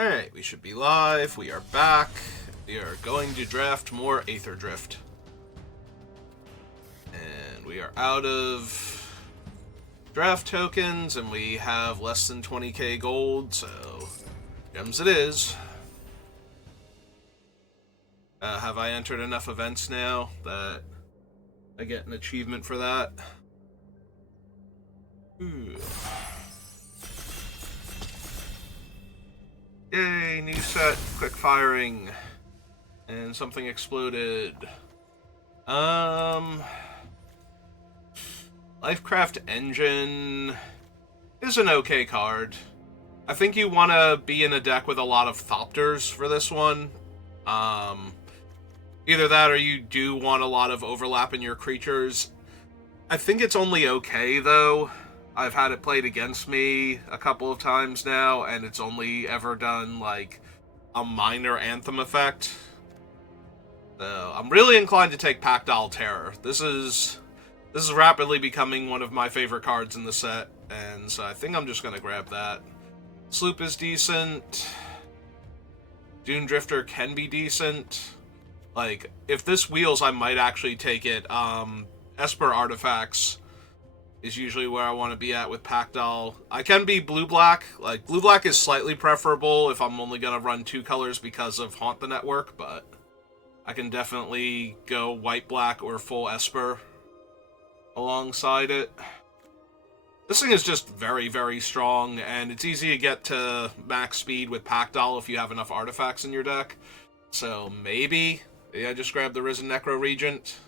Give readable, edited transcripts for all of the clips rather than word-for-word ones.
Alright, we should be live. We are back. We are going to draft more Aetherdrift. And we are out of draft tokens, and we have less than 20k gold, so gems it is. Have I entered enough events now that I get an achievement for that? Ooh. Yay, new set, quick firing, and something exploded. Lifecraft Engine is an okay card. I think you want to be in a deck with a lot of Thopters for this one. Either that or you do want a lot of overlap in your creatures. I think it's only okay, though. I've had it played against me a couple of times now, and it's only ever done, like, a minor Anthem effect. So, I'm really inclined to take Pactile Terror. This is rapidly becoming one of my favorite cards in the set, and so I think I'm just going to grab that. Sloop is decent. Dune Drifter can be decent. Like, if this wheels, I might actually take it. Esper Artifacts is usually where I want to be at with Pactile. I can be blue-black. Like, blue-black is slightly preferable if I'm only going to run two colors because of Haunt the Network, but I can definitely go white-black or full Esper alongside it. This thing is just very, very strong, and it's easy to get to max speed with Pactile if you have enough artifacts in your deck. So maybe I just grabbed the Risen Necro Regent.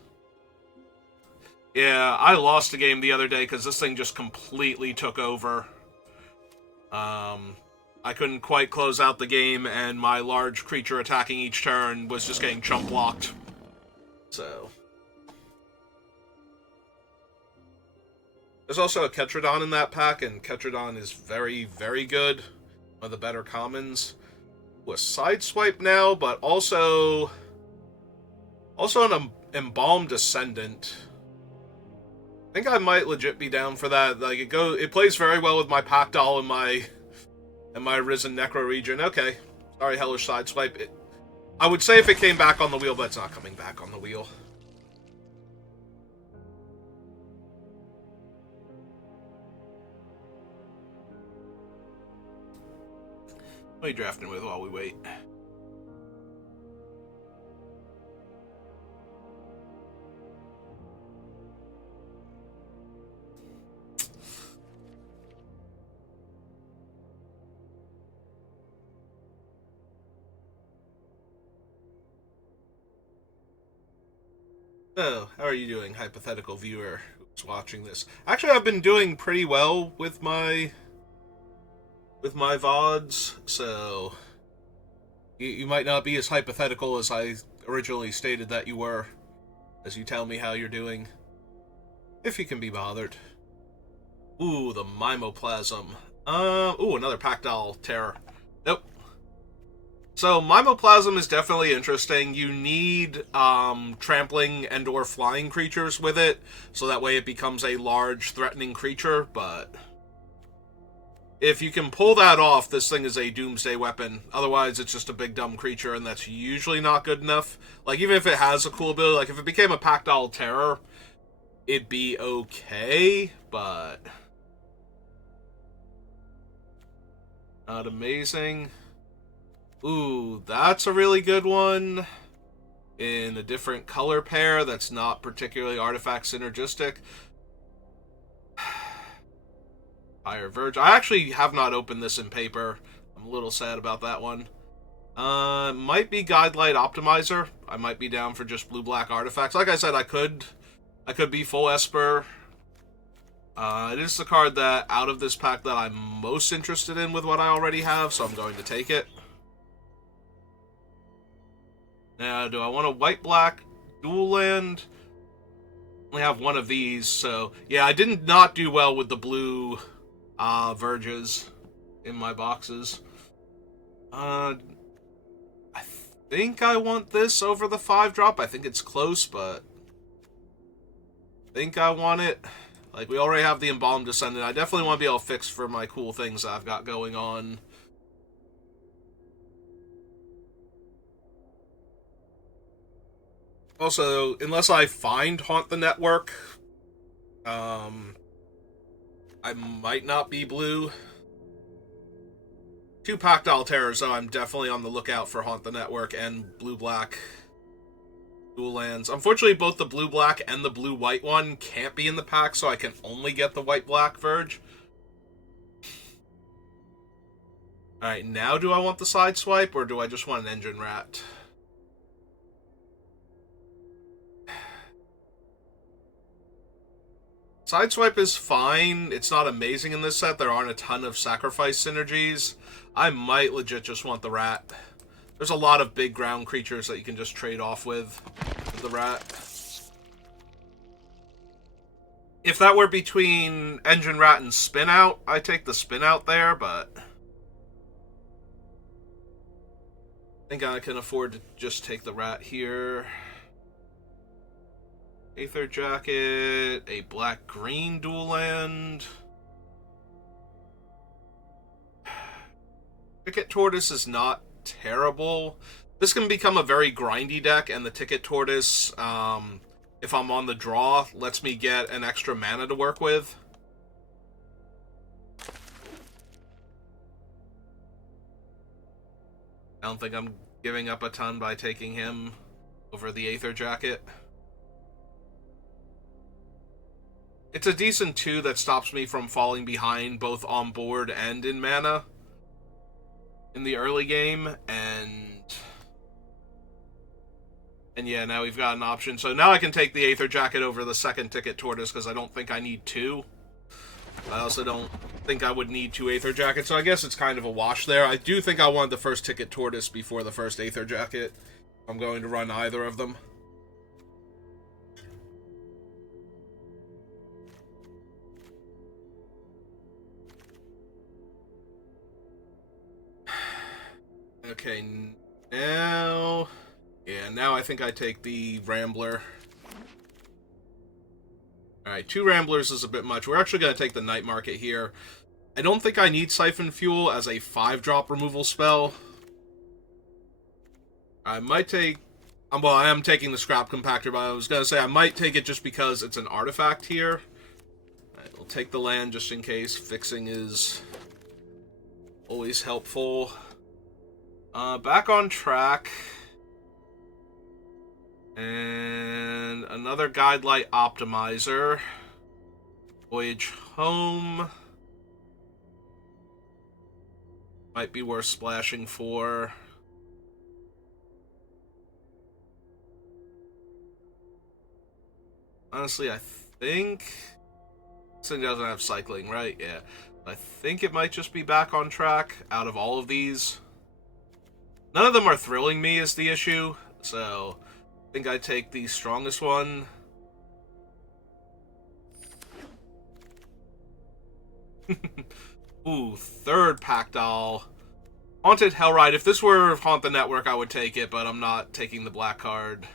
Yeah, I lost a game the other day because this thing just completely took over. I couldn't quite close out the game, and my large creature attacking each turn was just getting chump blocked. So there's also a Ketradon in that pack, and Ketradon is very, very good. One of the better commons. With Sideswipe now, but also an Embalmed Ascendant. I think I might legit be down for that. Like, it plays very well with my Pactile and my Risen Necro Regent. Okay. Sorry, Hellish Sideswipe. I would say if it came back on the wheel, but it's not coming back on the wheel. What are you drafting with while we wait? Oh, how are you doing, hypothetical viewer who's watching this? Actually, I've been doing pretty well with my VODs, so you might not be as hypothetical as I originally stated that you were, as you tell me how you're doing. If you can be bothered. Ooh, the Mimoplasm. Ooh, another Pactile Terror. Nope. So, Mimoplasm is definitely interesting. You need trampling and or flying creatures with it, so that way it becomes a large, threatening creature, but if you can pull that off, this thing is a doomsday weapon. Otherwise, it's just a big dumb creature, and that's usually not good enough. Like, even if it has a cool ability, like, if it became a Pactile Terror, it'd be okay, but not amazing. Ooh, that's a really good one. In a different color pair that's not particularly artifact synergistic. Fire Verge. I actually have not opened this in paper. I'm a little sad about that one. Might be Guidelight Optimizer. I might be down for just blue-black artifacts. Like I said, I could be full Esper. It is the card that, out of this pack, that I'm most interested in with what I already have, so I'm going to take it. Now, do I want a white-black dual land? I only have one of these, so yeah, I did not do well with the blue Verges in my boxes. I think I want this over the 5-drop. I think it's close, but I think I want it. Like, we already have the Embalmed Descendant. I definitely want to be able to fix for my cool things that I've got going on. Also, unless I find Haunt the Network, I might not be blue. 2 Pactile Terrors, so I'm definitely on the lookout for Haunt the Network and blue-black dual lands. Unfortunately, both the blue-black and the blue-white one can't be in the pack, so I can only get the white-black Verge. Alright, now do I want the Sideswipe, or do I just want an Engine Rat? Sideswipe is fine. It's not amazing in this set. There aren't a ton of sacrifice synergies. I might legit just want the rat. There's a lot of big ground creatures that you can just trade off with the rat. If that were between Engine Rat and Spin Out, I'd take the Spin Out there, but I think I can afford to just take the rat here. Aether Jacket, a black-green dual land. Ticket Tortoise is not terrible. This can become a very grindy deck, and the Ticket Tortoise, if I'm on the draw, lets me get an extra mana to work with. I don't think I'm giving up a ton by taking him over the Aether Jacket. It's a decent 2 that stops me from falling behind both on board and in mana in the early game, and yeah, now we've got an option. So now I can take the Aether Jacket over the second Ticket Tortoise because I don't think I need 2. I also don't think I would need 2 Aether Jackets, so I guess it's kind of a wash there. I do think I want the first Ticket Tortoise before the first Aether Jacket. I'm going to run either of them. Okay, now... yeah, now I think I take the Rambler. Alright, 2 Ramblers is a bit much. We're actually going to take the Night Market here. I don't think I need Siphon Fuel as a 5-drop removal spell. I might take... well, I am taking the Scrap Compactor, but I was going to say I might take it just because it's an artifact here. Alright, we'll take the land just in case. Fixing is always helpful. Back on track. And another Guidelight Optimizer. Voyage home. Might be worth splashing for. Honestly, I think... this thing doesn't have cycling, right? Yeah. I think it might just be back on track out of all of these. None of them are thrilling me is the issue, so I think I take the strongest one. Ooh, 3rd Pactile. Haunted Hellride. If this were Haunt the Network, I would take it, but I'm not taking the black card.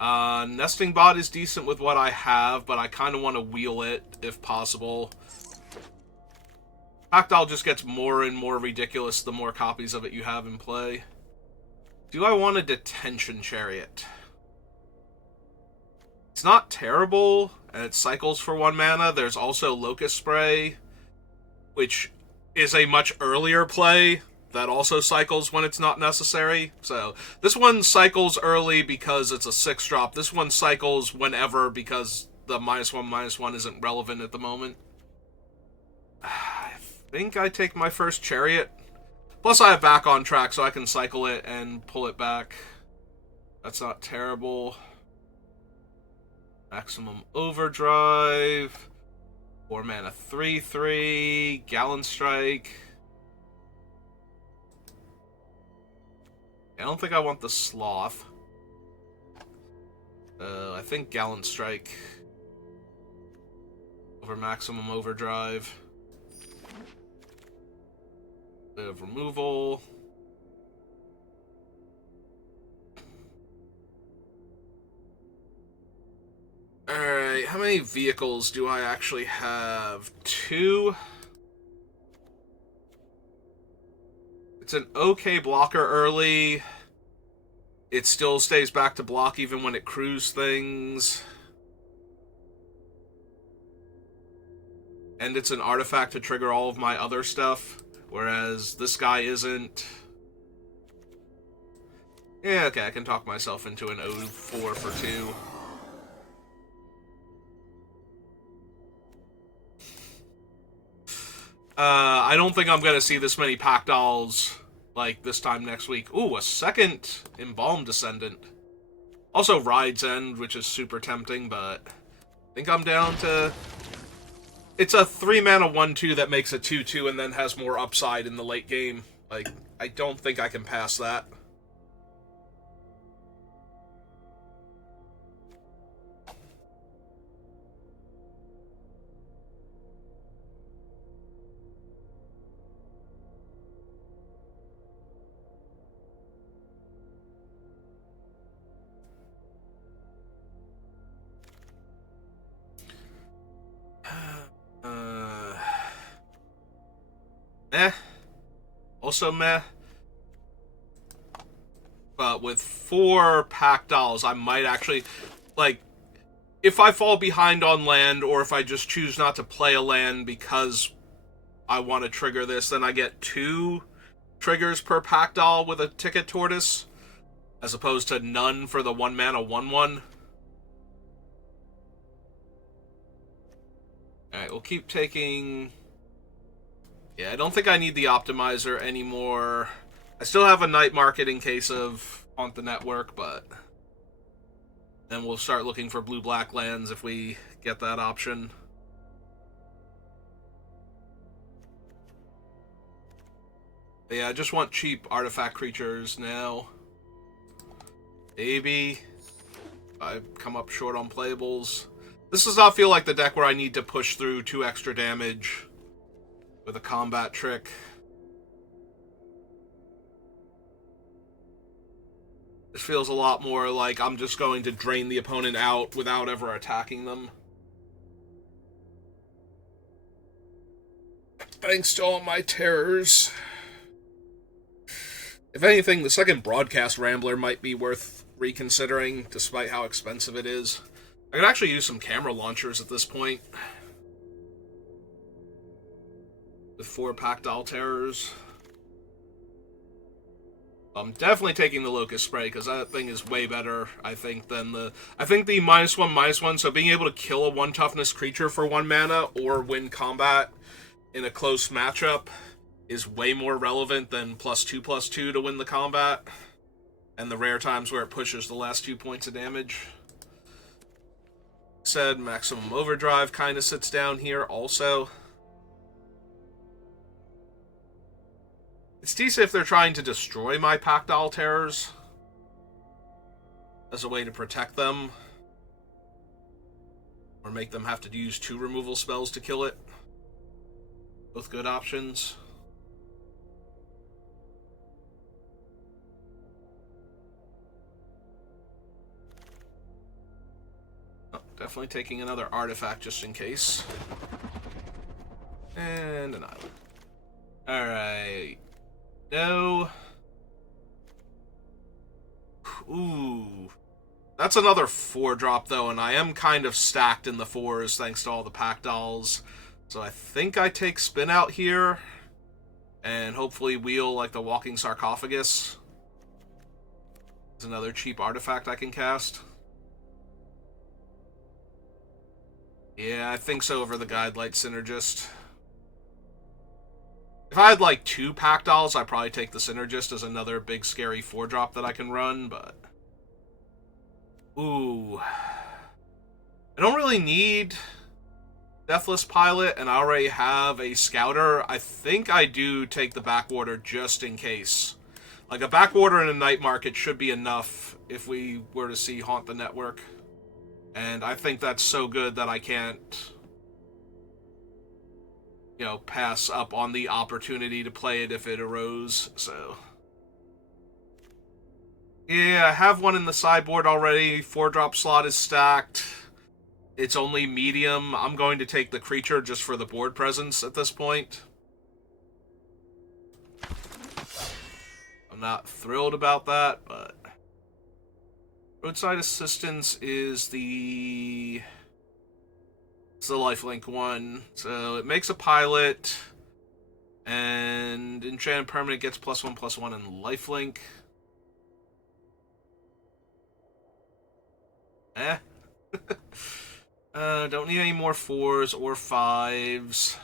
Nesting Bot is decent with what I have, but I kind of want to wheel it, if possible. Pactile just gets more and more ridiculous the more copies of it you have in play. Do I want a Detention Chariot? It's not terrible, and it cycles for 1 mana. There's also Locust Spray, which is a much earlier play that also cycles when it's not necessary. So, this one cycles early because it's a 6-drop. This one cycles whenever because the -1/-1 isn't relevant at the moment. I think I take my first Chariot. Plus I have back on track, so I can cycle it and pull it back. That's not terrible. Maximum Overdrive. 4 mana 3/3. Gallon Strike. I don't think I want the Sloth. I think Gallon Strike over Maximum Overdrive. Bit of removal. Alright, how many vehicles do I actually have? 2? It's an okay blocker early. It still stays back to block even when it crews things. And it's an artifact to trigger all of my other stuff, whereas this guy isn't. Yeah, okay, I can talk myself into an 0-4 for 2. I don't think I'm going to see this many pack dolls like this time next week. Ooh, a second Embalmed Descendant. Also Ride's End, which is super tempting, but I think I'm down to... It's a 3-mana 1-2 that makes a 2-2 and then has more upside in the late game. Like, I don't think I can pass that. Meh. Also meh. But with 4 pack dolls, I might actually... Like, if I fall behind on land, or if I just choose not to play a land because I want to trigger this, then I get 2 triggers per pack doll with a Ticket Tortoise, as opposed to none for the 1-mana 1-1. Alright, we'll keep taking... Yeah, I don't think I need the Optimizer anymore. I still have a Night Market in case of Haunt the Network, but... Then we'll start looking for blue-black lands if we get that option. But yeah, I just want cheap artifact creatures now. Maybe I come up short on playables. This does not feel like the deck where I need to push through 2 extra damage with a combat trick. This feels a lot more like I'm just going to drain the opponent out without ever attacking them. Thanks to all my terrors. If anything, the second Broadcast Rambler might be worth reconsidering, despite how expensive it is. I could actually use some camera launchers at this point. With 4 pack doll terrors. I'm definitely taking the Locust Spray, because that thing is way better, I think, than the... I think the -1/-1, so being able to kill a 1-toughness creature for 1 mana, or win combat in a close matchup, is way more relevant than +2/+2 to win the combat. And the rare times where it pushes the last 2 points of damage. Said Maximum Overdrive kind of sits down here also. It's decent if they're trying to destroy my pack doll terrors as a way to protect them, or make them have to use 2 removal spells to kill it. Both good options. Oh, definitely taking another artifact just in case. And an island. Alright. No. Ooh. That's another 4-drop, though, and I am kind of stacked in the 4s thanks to all the pack dolls. So I think I take Spin Out here, and hopefully wheel, like, the Walking Sarcophagus. It's another cheap artifact I can cast. Yeah, I think so over the Guidelight Synergist. If I had, like, 2 pack dolls, I'd probably take the Synergist as another big, scary 4-drop that I can run, but... Ooh. I don't really need Deathless Pilot, and I already have a Scouter. I think I do take the Backwater just in case. Like, a Backwater and a Night Market should be enough if we were to see Haunt the Network. And I think that's so good that I can't... you know, pass up on the opportunity to play it if it arose, so... Yeah, I have one in the sideboard already. 4-drop slot is stacked. It's only medium. I'm going to take the creature just for the board presence at this point. I'm not thrilled about that, but... Roadside assistance is it's the lifelink one. So it makes a pilot, and enchanted permanent gets +1/+1 in lifelink. Eh. Don't need any more 4s or 5s.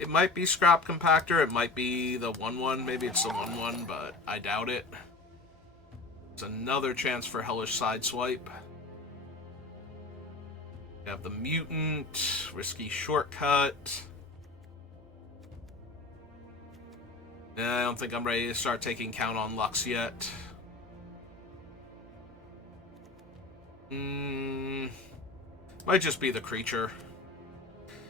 It might be Scrap Compactor, it might be the 1/1, maybe it's the 1/1, but I doubt it. It's another chance for Hellish Sideswipe. We have the Mutant, Risky Shortcut. I don't think I'm ready to start taking Count on Lux yet. Might just be the creature.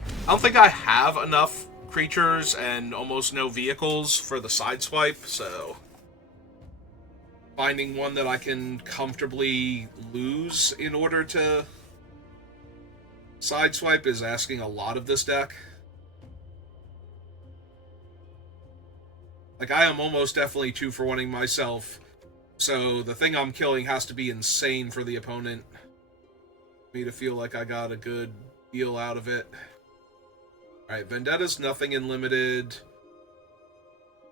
I don't think I have enough creatures and almost no vehicles for the Sideswipe, so finding one that I can comfortably lose in order to Sideswipe is asking a lot of this deck. Like, I am almost definitely 2-for-1ing myself, so the thing I'm killing has to be insane for the opponent for me to feel like I got a good deal out of it. Alright, Vendetta's nothing in limited.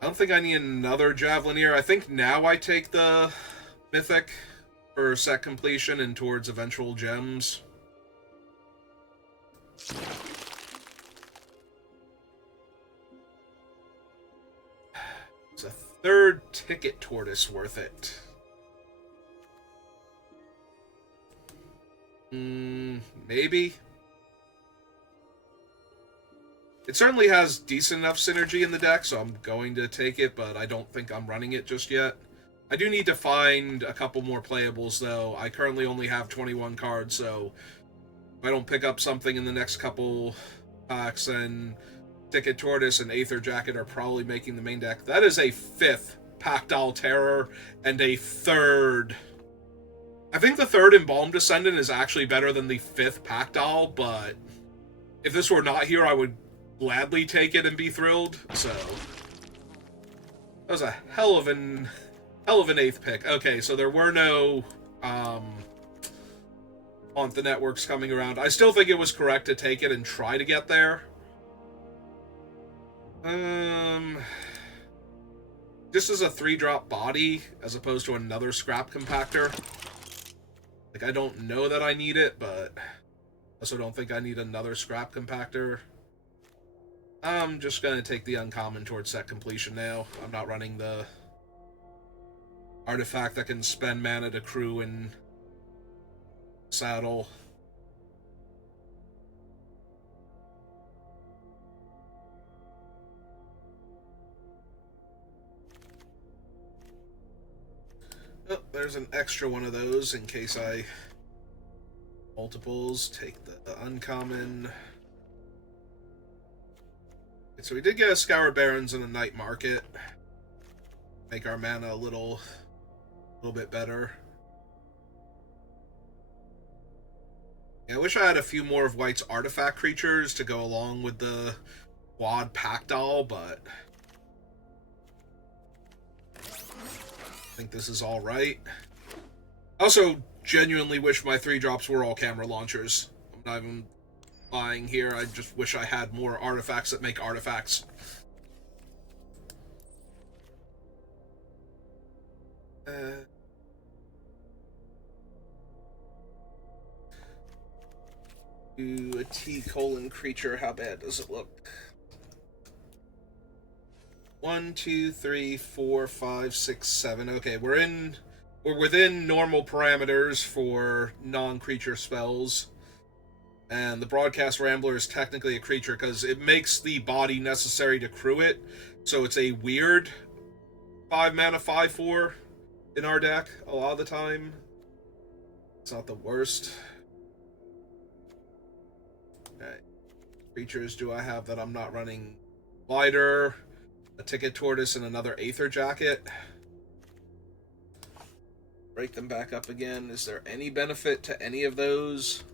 I don't think I need another Javelineer. I think now I take the Mythic for set completion and towards eventual gems. Is a third Ticket Tortoise worth it? Maybe. It certainly has decent enough synergy in the deck, so I'm going to take it, but I don't think I'm running it just yet. I do need to find a couple more playables, though. I currently only have 21 cards, so if I don't pick up something in the next couple packs, then Ticket Tortoise and Aether Jacket are probably making the main deck. That is a 5th Pactile Terror and a 3rd. I think the 3rd Embalmed Descendant is actually better than the 5th Pactile, but if this were not here, I would gladly take it and be thrilled. So that was a hell of an 8th pick. Okay, so there were no on the networks coming around. I still think it was correct to take it and try to get there. This is a 3-drop body as opposed to another Scrap Compactor. Like, I don't know that I need it, but I also don't think I need another Scrap Compactor. I'm just going to take the uncommon towards set completion now. I'm not running the artifact that can spend mana to crew and saddle. Oh, there's an extra one of those in case I multiples. Take the uncommon. So we did get a Scour Barons and a Night Market. Make our mana a little bit better. Yeah, I wish I had a few more of White's artifact creatures to go along with the quad Pactile, but I think this is alright. I also genuinely wish my 3-drops were all camera launchers. I'm not even lying here. I just wish I had more artifacts that make artifacts. A T colon creature, how bad does it look? 1, 2, 3, 4, 5, 6, 7. Okay, we're within normal parameters for non-creature spells. And the Broadcast Rambler is technically a creature because it makes the body necessary to crew it. So it's a weird 5 mana 5/4 in our deck a lot of the time. It's not the worst. Okay. Creatures do I have that I'm not running? Glider, a Ticket Tortoise, and another Aether Jacket. Break them back up again. Is there any benefit to any of those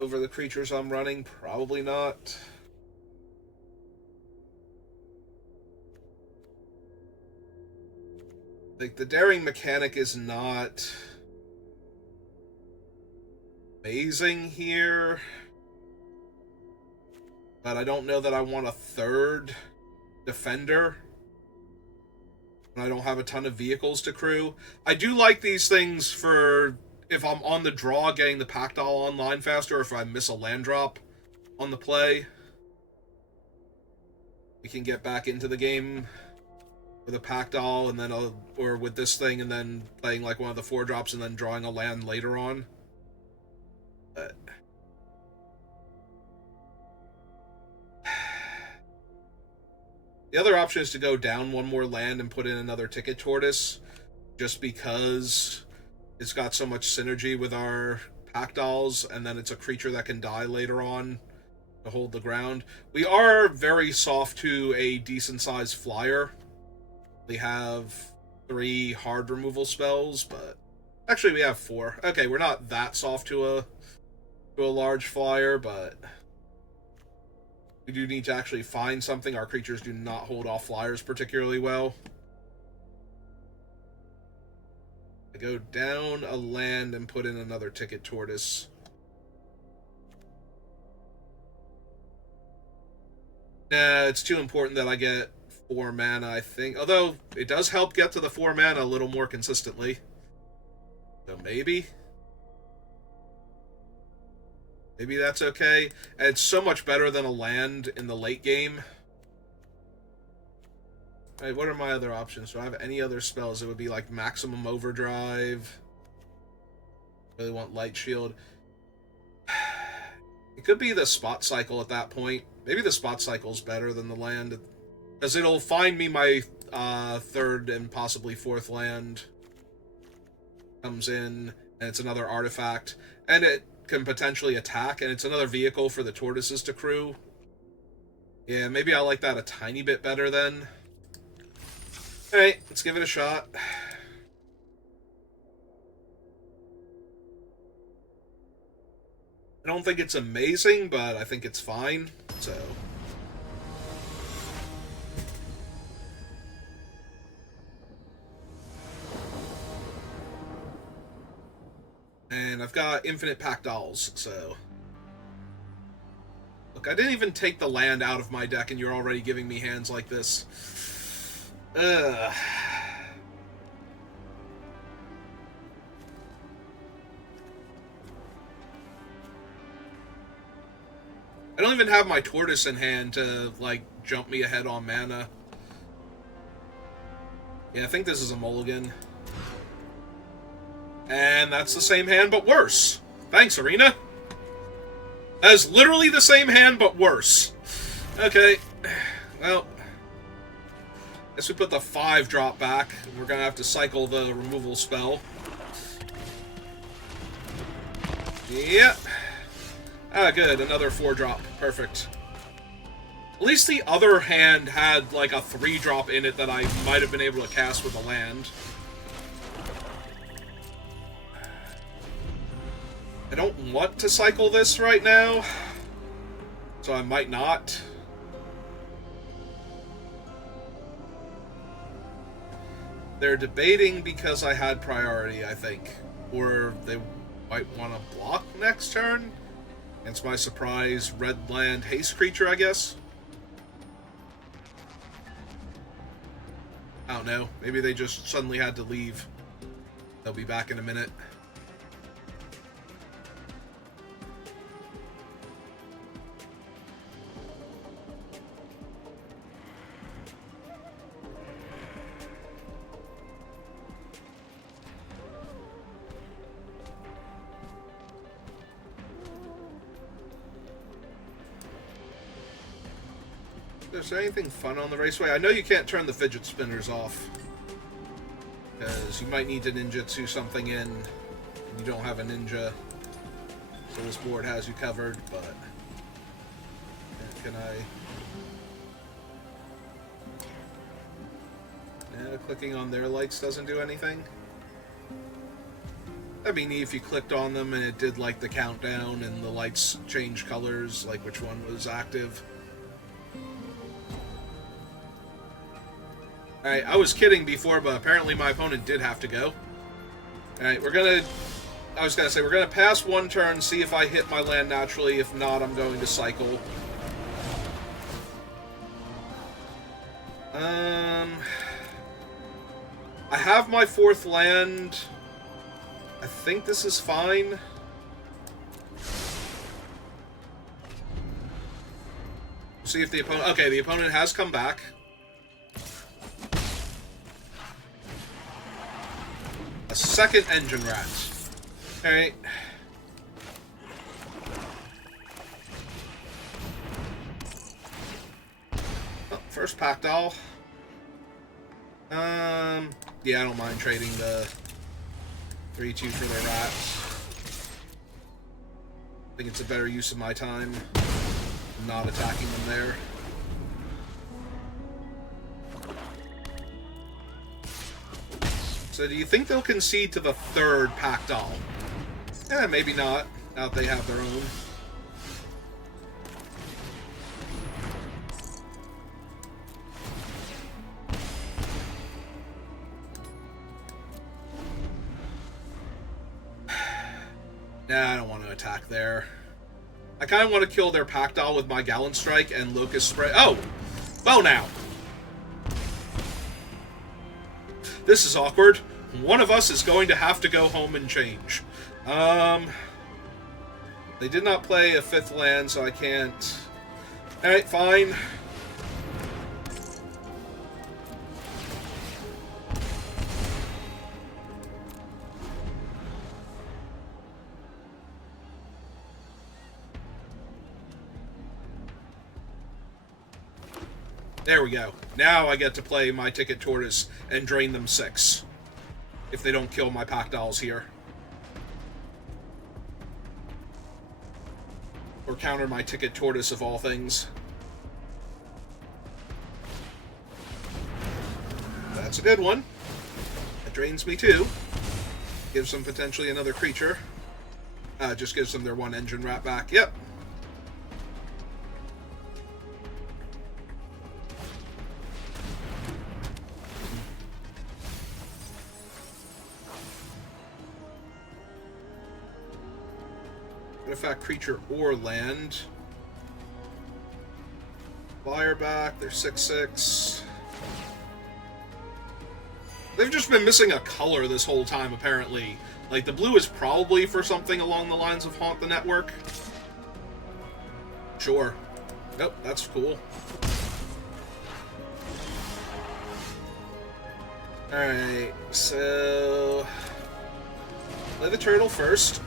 over the creatures I'm running? Probably not. Like, the daring mechanic is not amazing here, but I don't know that I want a third defender when I don't have a ton of vehicles to crew. I do like these things for if I'm on the draw, getting the pack doll online faster, or if I miss a land drop on the play. We can get back into the game with a pack doll, and then or with this thing, and then playing like one of the 4-drops, and then drawing a land later on. But the other option is to go down one more land and put in another ticket tortoise, just because it's got so much synergy with our pack dolls, and then it's a creature that can die later on to hold the ground. We are very soft to a decent-sized flyer. We have 3 hard removal spells, but actually we have 4. Okay, we're not that soft to a large flyer, but we do need to actually find something. Our creatures do not hold off flyers particularly well. I go down a land and put in another ticket tortoise. Nah, it's too important that I get 4 mana, I think. Although, it does help get to the 4 mana a little more consistently. So maybe? Maybe that's okay. And it's so much better than a land in the late game. Alright, what are my other options? Do I have any other spells? It would be like Maximum Overdrive. Really want Light Shield. It could be the Spot Cycle at that point. Maybe the Spot Cycle's better than the land, because it'll find me my 3rd and possibly 4th land. Comes in, and it's another artifact. And it can potentially attack, and it's another vehicle for the tortoises to crew. Yeah, maybe I like that a tiny bit better then. Alright, let's give it a shot. I don't think it's amazing, but I think it's fine, so... And I've got infinite pack dolls, so... Look, I didn't even take the land out of my deck, and you're already giving me hands like this. Ugh. I don't even have my tortoise in hand to, like, jump me ahead on mana. Yeah, I think this is a mulligan. And that's the same hand, but worse. Thanks, Arena. That is literally the same hand, but worse. Okay. Well, guess we put the 5-drop back. We're gonna have to cycle the removal spell. Yep. Ah, good. Another 4-drop. Perfect. At least the other hand had, like, a 3-drop in it that I might have been able to cast with a land. I don't want to cycle this right now, so I might not. They're debating because I had priority, I think. Or they might want to block next turn. It's my surprise red land haste creature, I guess. I don't know. Maybe they just suddenly had to leave. They'll be back in a minute. Is there anything fun on the raceway? I know you can't turn the fidget spinners off, because you might need to ninjutsu something in, and you don't have a ninja, so this board has you covered, but... Can I... Yeah, clicking on their lights doesn't do anything. That'd be neat if you clicked on them and it did, like, the countdown and the lights change colors, like which one was active. Alright, I was kidding before, but apparently my opponent did have to go. Alright, we're gonna... I was gonna say, we're gonna pass one turn, see if I hit my land naturally. If not, I'm going to cycle. I have my 4th land. I think this is fine. See if the opponent... Okay, the opponent has come back. A second engine rat. Alright. Oh, first pack doll. Yeah, I don't mind trading the 3-2 for their rats. I think it's a better use of my time not attacking them there. So do you think they'll concede to the 3rd pack doll? Eh, maybe not. Now that they have their own. Nah, I don't want to attack there. I kind of want to kill their pack doll with my Gallant Strike and Locust Spray. Oh! Well now! This is awkward. One of us is going to have to go home and change. They did not play a 5th land, so I can't... Alright, fine. There we go. Now I get to play my Ticket Tortoise and drain them 6. If they don't kill my pack dolls here. Or counter my Ticket Tortoise of all things. That's a good one. That drains me 2. Gives them potentially another creature. Just gives them their 1 engine rat back. Yep. Artifact, creature, or land. Flyer back, they're 6/6. They've just been missing a color this whole time, apparently. Like, the blue is probably for something along the lines of Haunt the Network. Sure. Nope, that's cool. Alright, so... play the turtle first.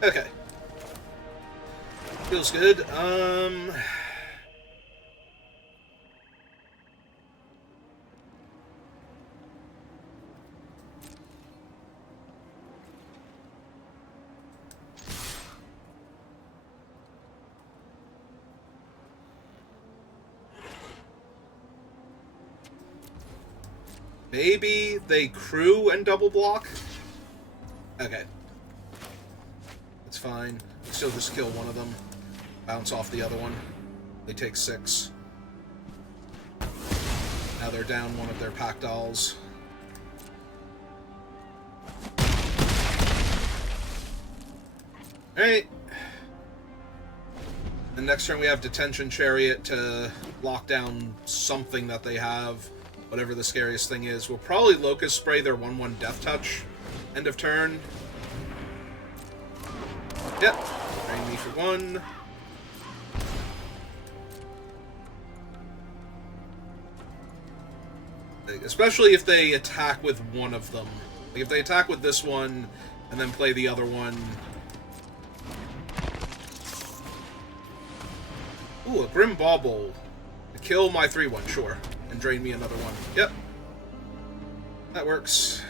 Okay. Feels good. Maybe they crew and double block? Okay. It's fine. Still just kill one of them. Bounce off the other one. They take 6. Now they're down one of their pack dolls. Alright. And next turn we have Detention Chariot to lock down something that they have. Whatever the scariest thing is. We'll probably Locust Spray their 1/1 Death Touch. End of turn. Yep. Drain me for 1. Especially if they attack with one of them. Like if they attack with this one and then play the other one. Ooh, a Grim Bauble. To kill my 3/1, sure. And drain me another one. Yep. That works.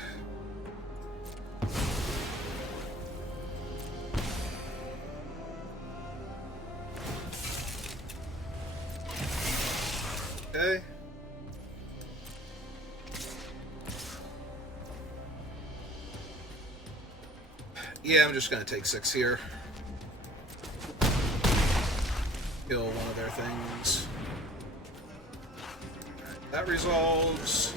Okay. Yeah, I'm just gonna take 6 here. Kill one of their things. Right, that resolves.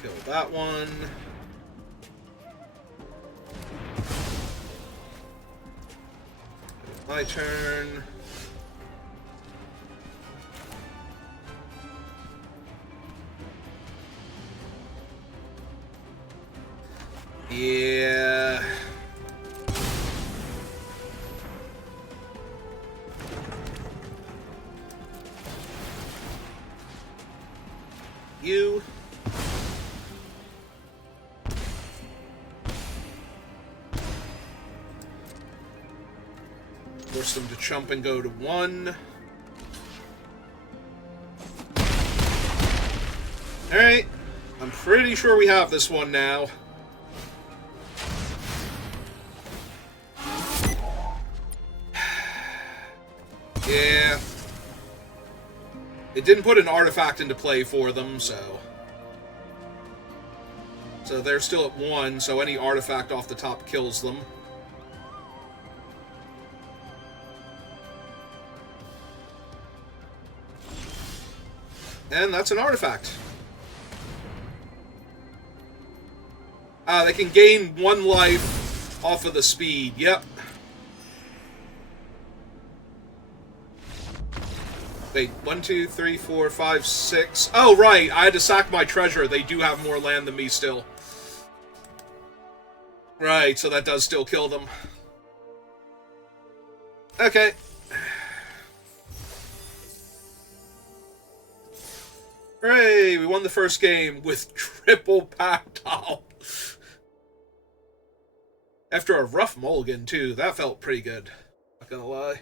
Kill that one. My turn. Yeah. You. Force them to chump and go to 1. Alright. I'm pretty sure we have this one now. Yeah. It didn't put an artifact into play for them, so they're still at 1, so any artifact off the top kills them. And that's an artifact. They can gain 1 life off of the speed. Yep. Wait, 1, 2, 3, 4, 5, 6. Oh, right. I had to sack my treasure. They do have more land than me still. Right, so that does still kill them. Okay. Hooray! We won the first game with triple pack doll. After a rough mulligan, too. That felt pretty good. Not gonna lie.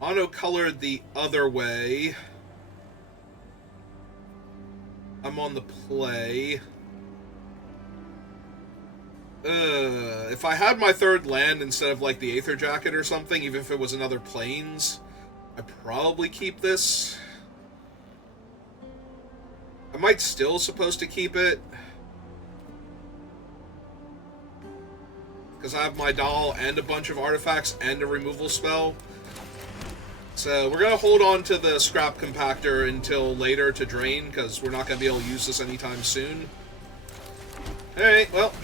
Mono-colored the other way. I'm on the play. If I had my 3rd land instead of, like, the Aether Jacket or something, even if it was another Plains, I'd probably keep this. I might still supposed to keep it. Because I have my doll and a bunch of artifacts and a removal spell. So we're going to hold on to the scrap compactor until later to drain, because we're not going to be able to use this anytime soon. Alright, well.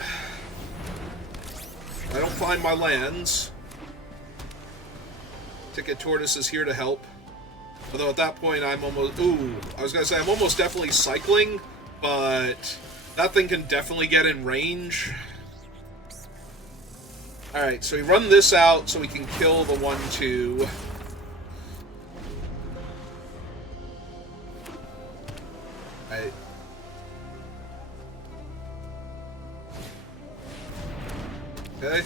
I don't find my lands. Ticket Tortoise is here to help. Although at that point I'm almost... Ooh, I was going to say I'm almost definitely cycling, but that thing can definitely get in range. Alright, so we run this out so we can kill the 1-2. Alright. Okay.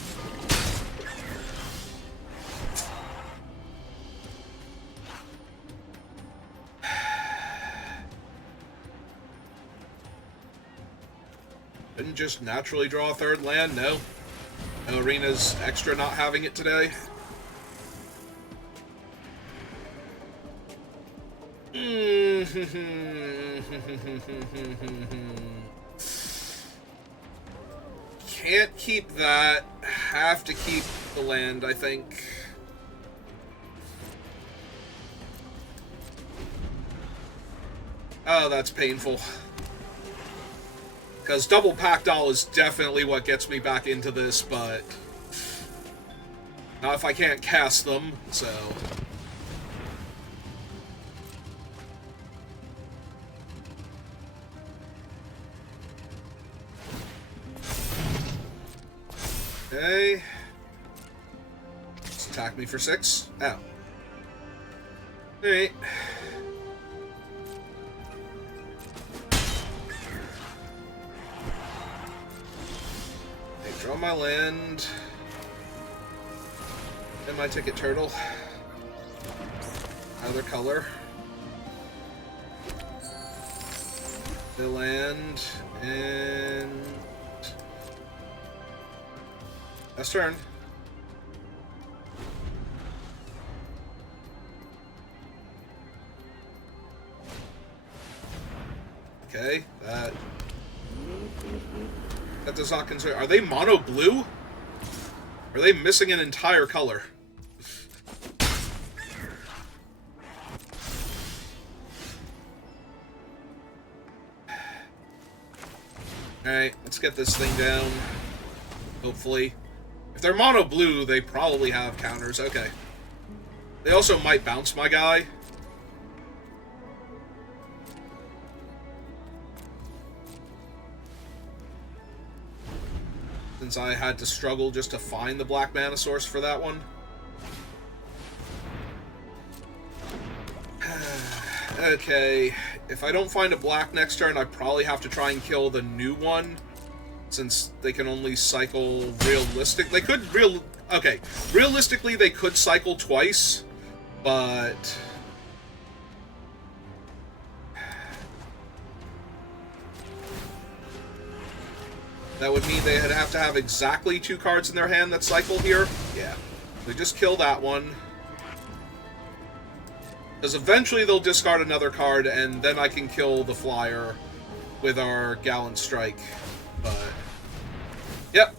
Didn't just naturally draw a 3rd land? No. No arena's extra not having it today. Can't keep that. Have to keep the land, I think. Oh, that's painful. Because double pack doll is definitely what gets me back into this, but not if I can't cast them, so... Okay. Just attack me for 6. Oh. Alright. Draw my land. And my ticket turtle. Another color. They land, and... That's turn. Okay, that does not concern... Are they mono blue? Are they missing an entire color? Alright, let's get this thing down. Hopefully. If they're mono blue, they probably have counters. Okay. They also might bounce my guy. Since I had to struggle just to find the black mana source for that one. Okay, if I don't find a black next turn, I probably have to try and kill the new one, since they can only cycle realistic. They could okay, realistically they could cycle twice, but that would mean they'd have to have exactly 2 cards in their hand that cycle here. Yeah, they just kill that one. Because eventually they'll discard another card, and then I can kill the flyer with our Gallant Strike. But, yep.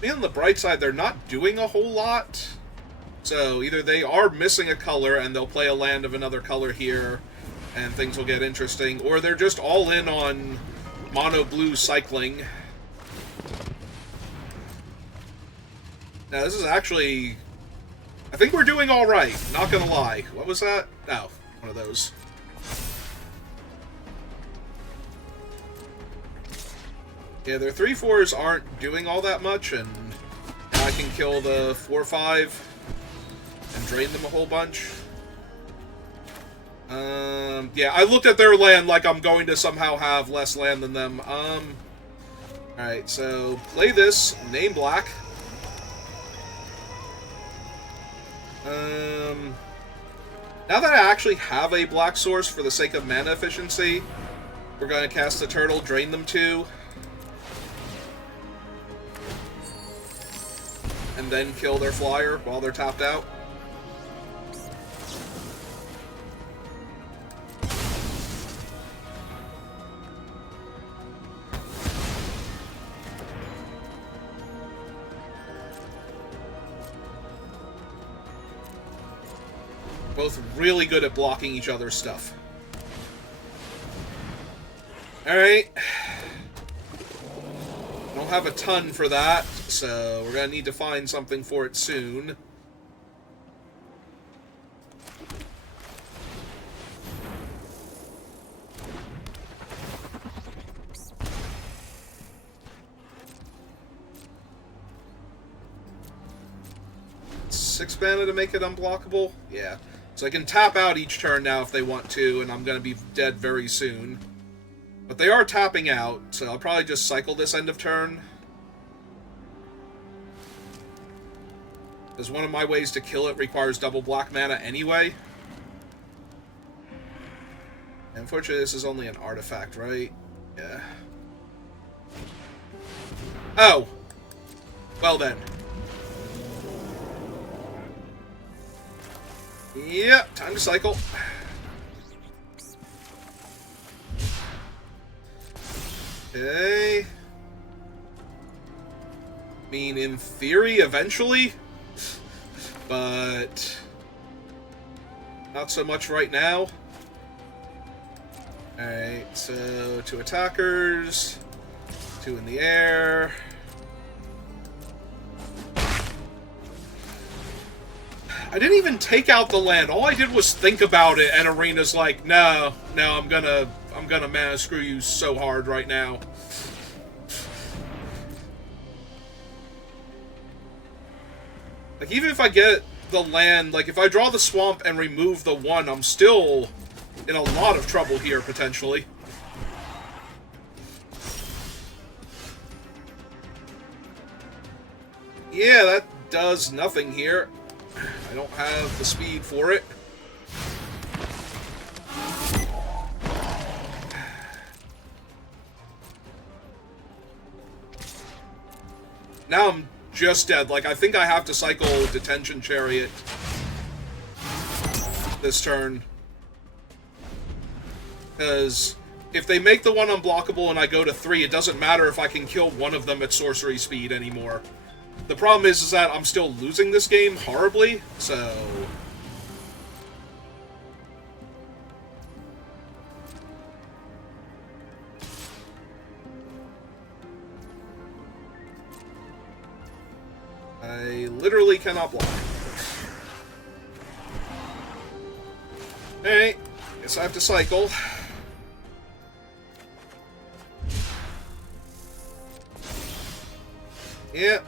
Being on the bright side, they're not doing a whole lot. So either they are missing a color, and they'll play a land of another color here, and things will get interesting, or they're just all in on mono blue cycling. Now this is actually... I think we're doing alright, not gonna lie. What was that? Oh, one of those. Yeah, their 3/4s aren't doing all that much, and I can kill the 4/5 and drain them a whole bunch. Yeah, I looked at their land like I'm going to somehow have less land than them. Alright, so play this, name black. Now that I actually have a black source for the sake of mana efficiency, we're going to cast the turtle, drain them 2. And then kill their flyer while they're tapped out. Both really good at blocking each other's stuff. Alright. Don't have a ton for that, so we're gonna need to find something for it soon. Six mana to make it unblockable? Yeah. So I can tap out each turn now if they want to, and I'm going to be dead very soon. But they are tapping out, so I'll probably just cycle this end of turn. Because one of my ways to kill it requires double black mana anyway. And unfortunately, this is only an artifact, right? Yeah. Oh! Well then. Yep, time to cycle. Okay. I mean, in theory, eventually. But not so much right now. Alright, so 2 attackers. 2 in the air. I didn't even take out the land. All I did was think about it, and Arena's like, no, I'm gonna mana screw you so hard right now. Like, even if I get the land, like, if I draw the swamp and remove the 1, I'm still in a lot of trouble here, potentially. Yeah, that does nothing here. I don't have the speed for it. Now I'm just dead. Like, I think I have to cycle Detention Chariot this turn. Because if they make the one unblockable and I go to 3, it doesn't matter if I can kill one of them at sorcery speed anymore. The problem is that I'm still losing this game horribly, so... I literally cannot block. Alright, guess I have to cycle. Yeah,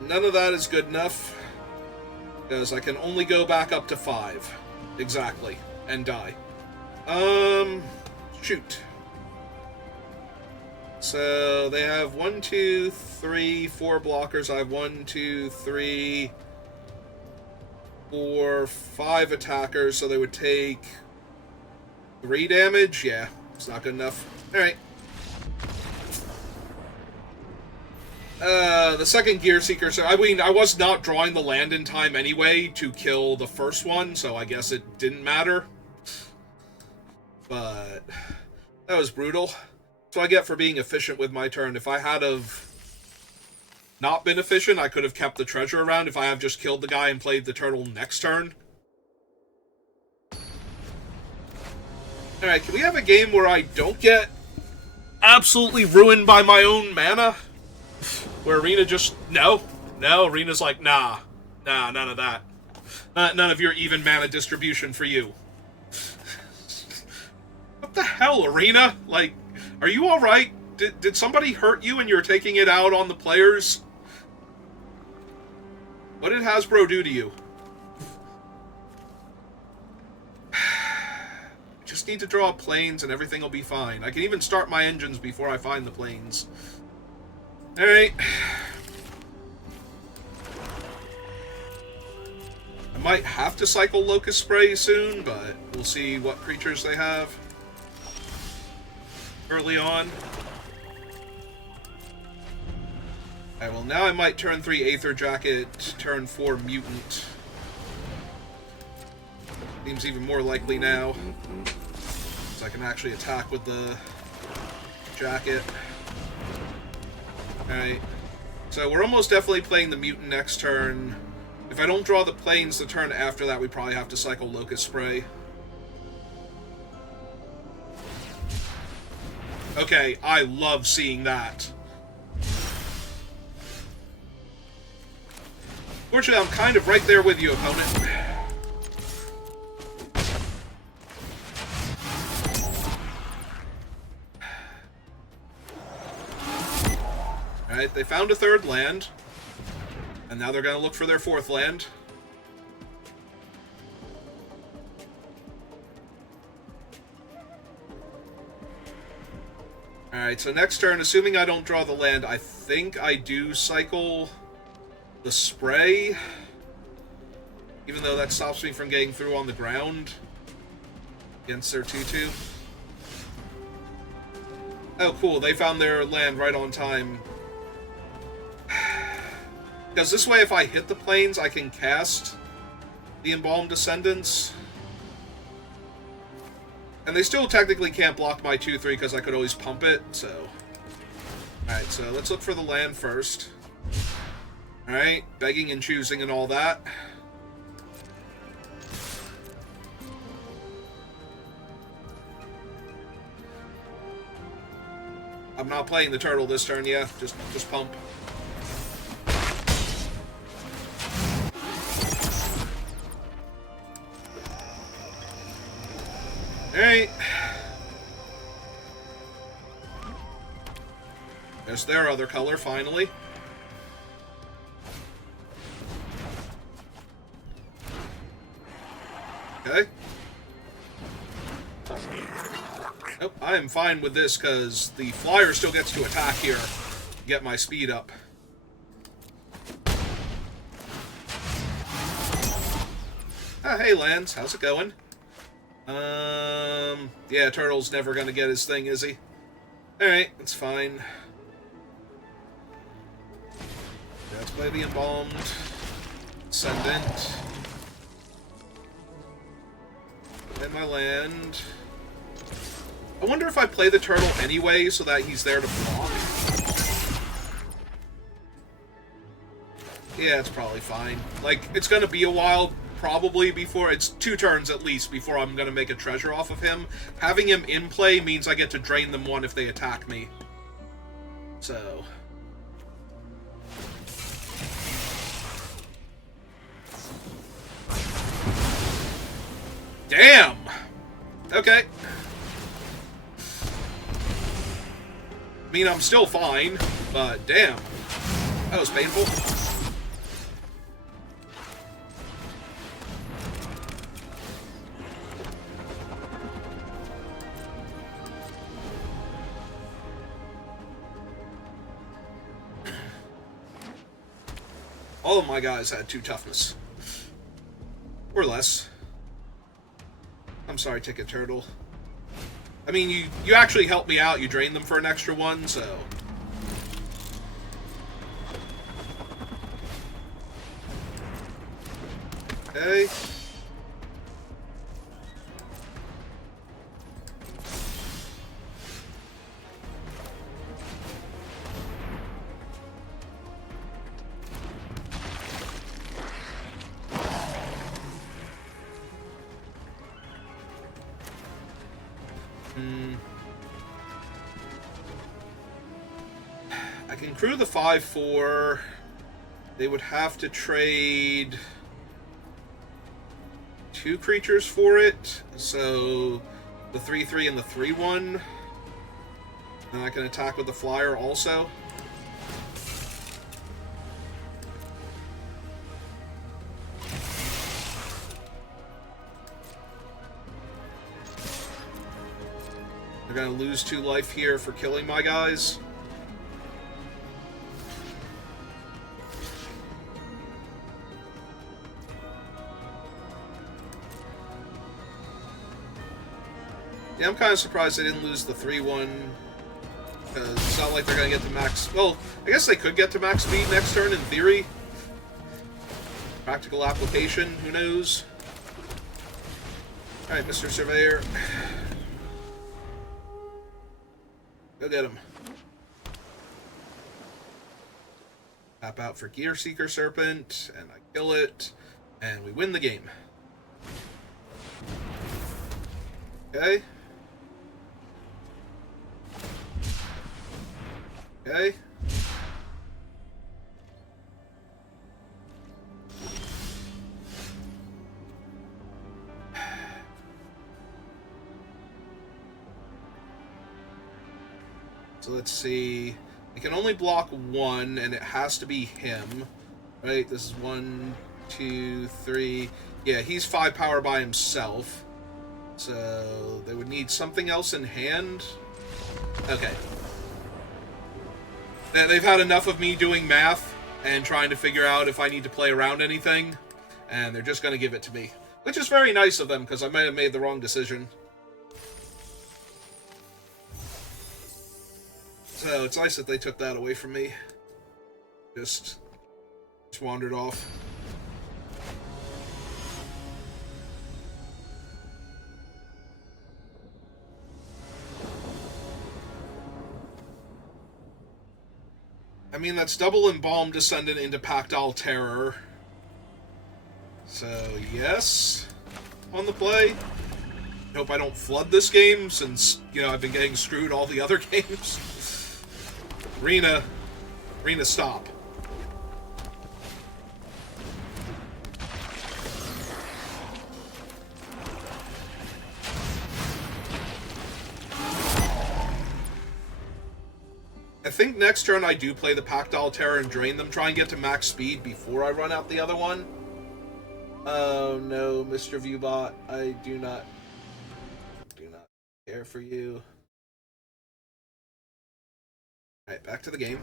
none of that is good enough. Because I can only go back up to 5. Exactly. And die. Shoot. So, they have 1, 2, 3, 4 blockers. I have 1, 2, 3, 4, 5 attackers, so they would take 3 damage? Yeah, it's not good enough. Alright. The second Gear Seeker, so I mean, I was not drawing the land in time anyway to kill the first one, so I guess it didn't matter. But that was brutal. That's what I get for being efficient with my turn. If I had have not been efficient, I could have kept the treasure around if I have just killed the guy and played the turtle next turn. Alright, can we have a game where I don't get absolutely ruined by my own mana? Where Arena just... No, Arena's like, nah, none of that. None of your even mana distribution for you. What the hell, Arena? Like, are you alright? Did somebody hurt you and you're taking it out on the players? What did Hasbro do to you? Just need to draw planes and everything will be fine. I can even start my engines before I find the planes. Alright. I might have to cycle Locust Spray soon, but we'll see what creatures they have early on. Alright, well now I might turn 3 Aether Jacket, turn 4 Mutant. Seems even more likely now. So I can actually attack with the jacket. Alright. So we're almost definitely playing the Mutant next turn. If I don't draw the planes the turn after that, we probably have to cycle Locust Spray. Okay, I love seeing that. Fortunately, I'm kind of right there with you, opponent. Alright, they found a 3rd land. And now they're going to look for their 4th land. Alright, so next turn, assuming I don't draw the land, I think I do cycle the spray. Even though that stops me from getting through on the ground against their 2/2. Oh, cool. They found their land right on time. Because this way, if I hit the planes, I can cast the Embalmed Descendants. And they still technically can't block my 2/3 because I could always pump it, so... Alright, so let's look for the land first. Alright, begging and choosing and all that. I'm not playing the turtle this turn, yeah. Just pump. Alright. There's their other color, finally. Okay. Nope, I am fine with this, because the flyer still gets to attack here. Get my speed up. Oh, hey, Lance. How's it going? Yeah, Turtle's never gonna get his thing, is he? Alright, that's fine. Let's play the Embalmed. Ascendant. And my land. I wonder if I play the Turtle anyway, so that he's there to block. Yeah, it's probably fine. Like, it's gonna be a while, probably, before... It's 2 turns, at least, before I'm gonna make a treasure off of him. Having him in play means I get to drain them 1 if they attack me. So... Damn! Okay. I mean, I'm still fine, but damn. That was painful. All of my guys had 2 toughness. Or less. I'm sorry, Ticket Turtle. I mean, you actually helped me out. You drained them for an extra 1, so... Okay. I can crew the 5/4. They would have to trade 2 creatures for it. So the 3/3 and the 3/1. And I can attack with the flyer also. They're gonna lose 2 life here for killing my guys. Yeah, I'm kind of surprised they didn't lose the 3/1. Because it's not like they're going to get to max... Well, I guess they could get to max speed next turn, in theory. Practical application, who knows? Alright, Mr. Surveyor. Go get him. Tap out for Gear Seeker Serpent, and I kill it, and we win the game. Okay. Okay. So let's see. I can only block 1, and it has to be him. Right? This is 1, 2, 3. Yeah, he's 5 power by himself. So they would need something else in hand. Okay. They've had enough of me doing math and trying to figure out if I need to play around anything, and they're just going to give it to me. Which is very nice of them, because I might have made the wrong decision. So it's nice that they took that away from me. Just wandered off. I mean, that's double Embalmed Descendant into Pactile Terror. So, yes. On the play. Hope I don't flood this game, since, you know, I've been getting screwed all the other games. Rena, stop. I think next turn I do play the Pactile Terror and drain them, try and get to max speed before I run out the other one. Oh no, Mr. Viewbot, I do not care for you. Alright, back to the game.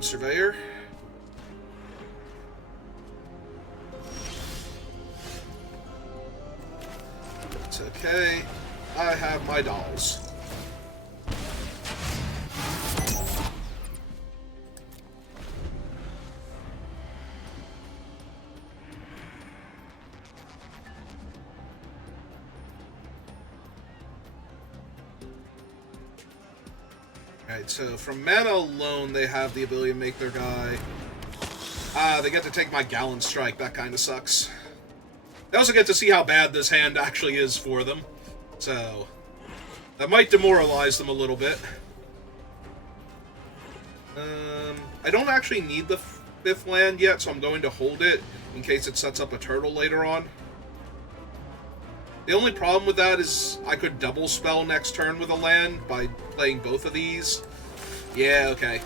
Mountain Surveyor. It's okay. I have my dolls. Alright, so from mana alone, they have the ability to make their guy... they get to take my Gallon Strike. That kind of sucks. They also get to see how bad this hand actually is for them. So, that might demoralize them a little bit. I don't actually need the 5th land yet, so I'm going to hold it in case it sets up a turtle later on. The only problem with that is I could double spell next turn with a land by playing both of these. Yeah, okay.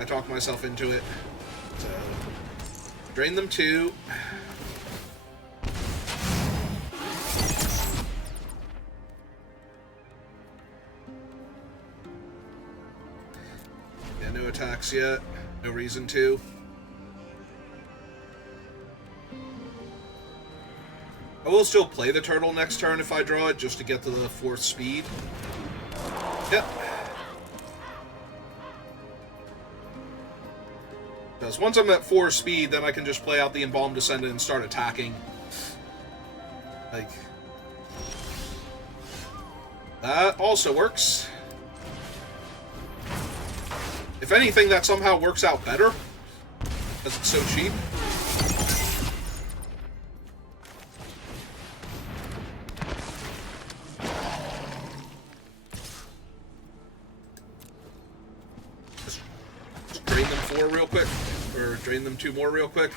I talked myself into it. So, drain them 2. Yeah, no attacks yet. No reason to. I will still play the turtle next turn if I draw it, just to get to the 4th speed. Yep. Because once I'm at 4 speed, then I can just play out the Embalmed Descendant and start attacking. Like... that also works. If anything, that somehow works out better. Because it's so cheap. Just drain them 4 real quick. Or drain them 2 more real quick.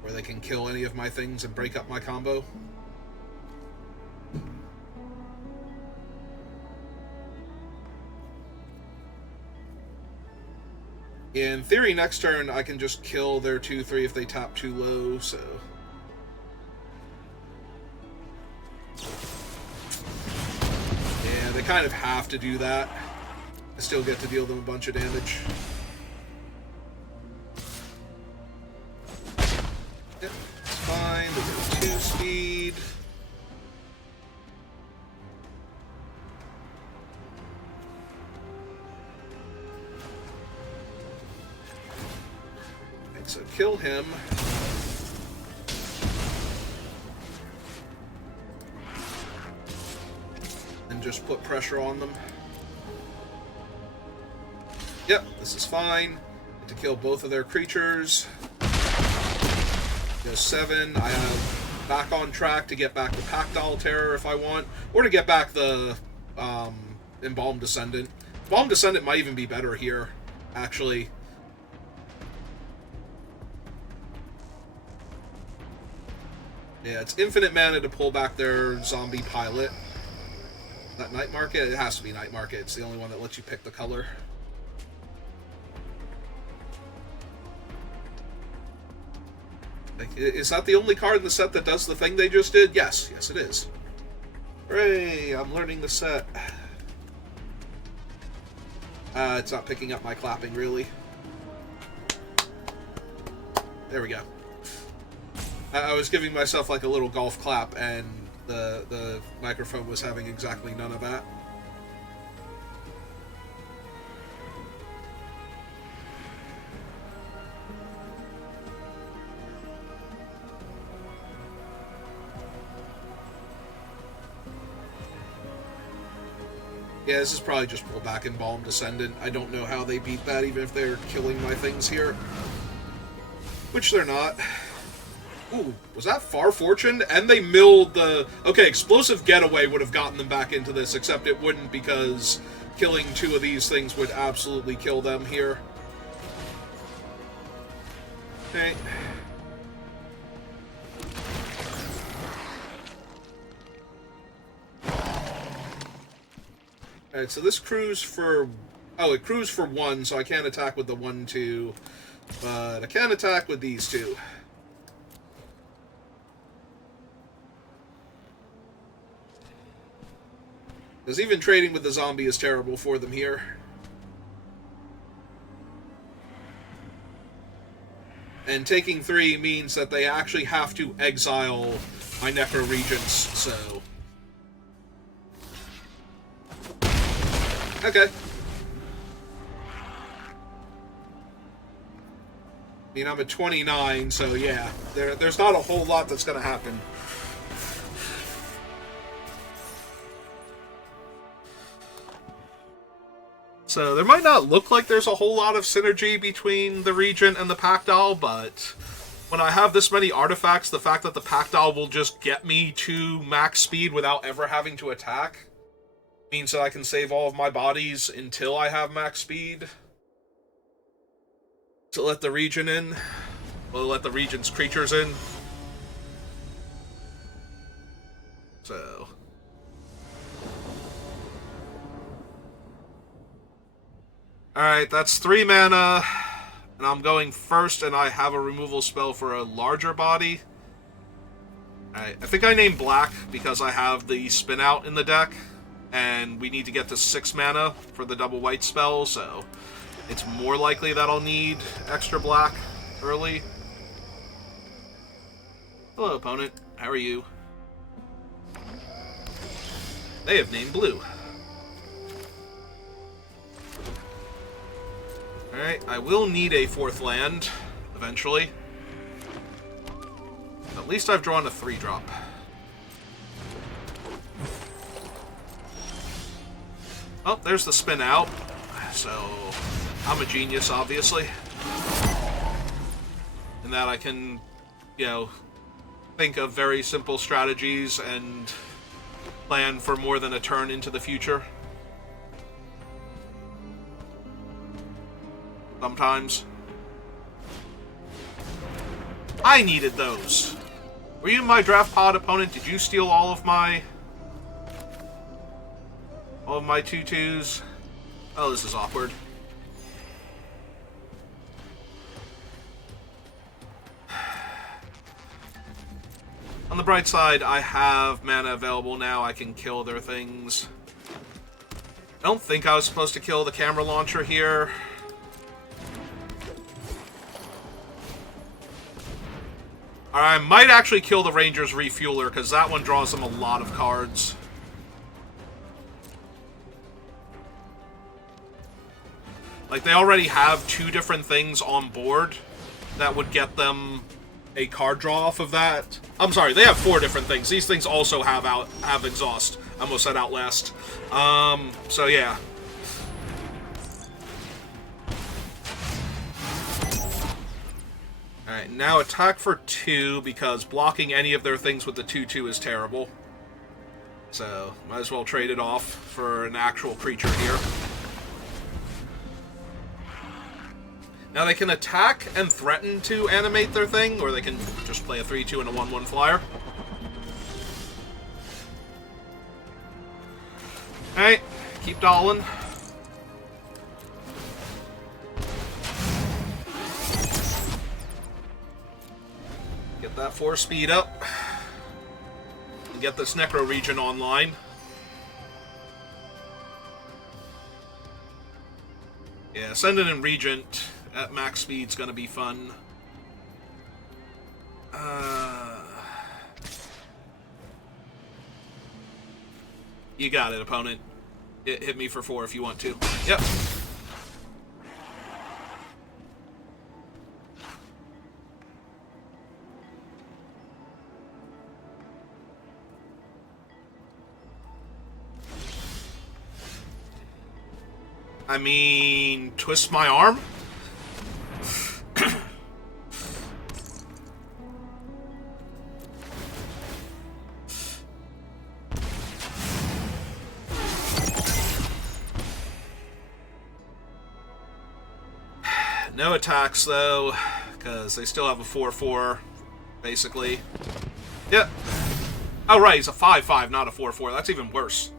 Where they can kill any of my things and break up my combo. In theory, next turn, I can just kill their 2/3 if they tap too low, so... yeah, they kind of have to do that. I still get to deal them a bunch of damage. Yep, it's fine. They go 2 speed. Okay, so kill him. And just put pressure on them. Yep, this is fine. Get to kill both of their creatures. Go 7. I have back on track to get back the Pactile Terror if I want, or to get back the Embalmed Descendant. Embalmed Descendant might even be better here, actually. Yeah, it's infinite mana to pull back their zombie pilot. That Night Market? It has to be Night Market. It's the only one that lets you pick the color. Is that the only card in the set that does the thing they just did? Yes. Yes, it is. Hooray! I'm learning the set. It's not picking up my clapping, really. There we go. I was giving myself like a little golf clap, and the microphone was having exactly none of that. Yeah, this is probably just pull back Embalmed Descendant. I don't know how they beat that, even if they're killing my things here. Which they're not. Ooh, was that Far Fortune? And they milled the... okay, Explosive Getaway would have gotten them back into this, except it wouldn't because killing 2 of these things would absolutely kill them here. Okay. Alright, so this crews for... oh, it crews for 1, so I can't attack with the 1-2. But I can attack with these 2. Because even trading with the zombie is terrible for them here. And taking 3 means that they actually have to exile my Necro Regents, so... Okay. I mean, I'm at 29, so yeah. There's not a whole lot that's going to happen. So there might not look like there's a whole lot of synergy between the Regent and the Pack-Doll, but when I have this many artifacts, the fact that the Pack-Doll will just get me to max speed without ever having to attack means that I can save all of my bodies until I have max speed. To let the Regent in. Well, let the Regent's creatures in. So... Alright, that's 3 mana, and I'm going first, and I have a removal spell for a larger body. Alright, I think I named black because I have the spin out in the deck, and we need to get to 6 mana for the double white spell, so it's more likely that I'll need extra black early. Hello, opponent. How are you? They have named blue. Alright, I will need a 4th land, eventually. At least I've drawn a 3-drop. Oh, there's the spin out. So, I'm a genius, obviously. In that I can, you know, think of very simple strategies and plan for more than a turn into the future. Sometimes. I needed those. Were you my draft pod opponent? Did you steal all of my 2/2s? Oh, this is awkward. On the bright side, I have mana available now. I can kill their things. I don't think I was supposed to kill the camera launcher here. I might actually kill the Ranger's Refueler, because that one draws them a lot of cards. Like, they already have 2 different things on board that would get them a card draw off of that. I'm sorry, they have 4 different things. These things also have Exhaust. I almost said Outlast. So yeah. Alright, now attack for 2, because blocking any of their things with the 2/2 is terrible. So, might as well trade it off for an actual creature here. Now they can attack and threaten to animate their thing, or they can just play a 3/2 and a 1/1 flyer. Alright, keep dolling. Get that 4 speed up. And get this Necro Region online. Yeah, sending in Regent at max speed's gonna be fun. You got it, opponent. Hit me for 4 if you want to. Yep. I mean, twist my arm? No attacks, though, because they still have a 4/4, basically. Yep. Oh, right, he's a 5/5, not a 4/4. That's even worse.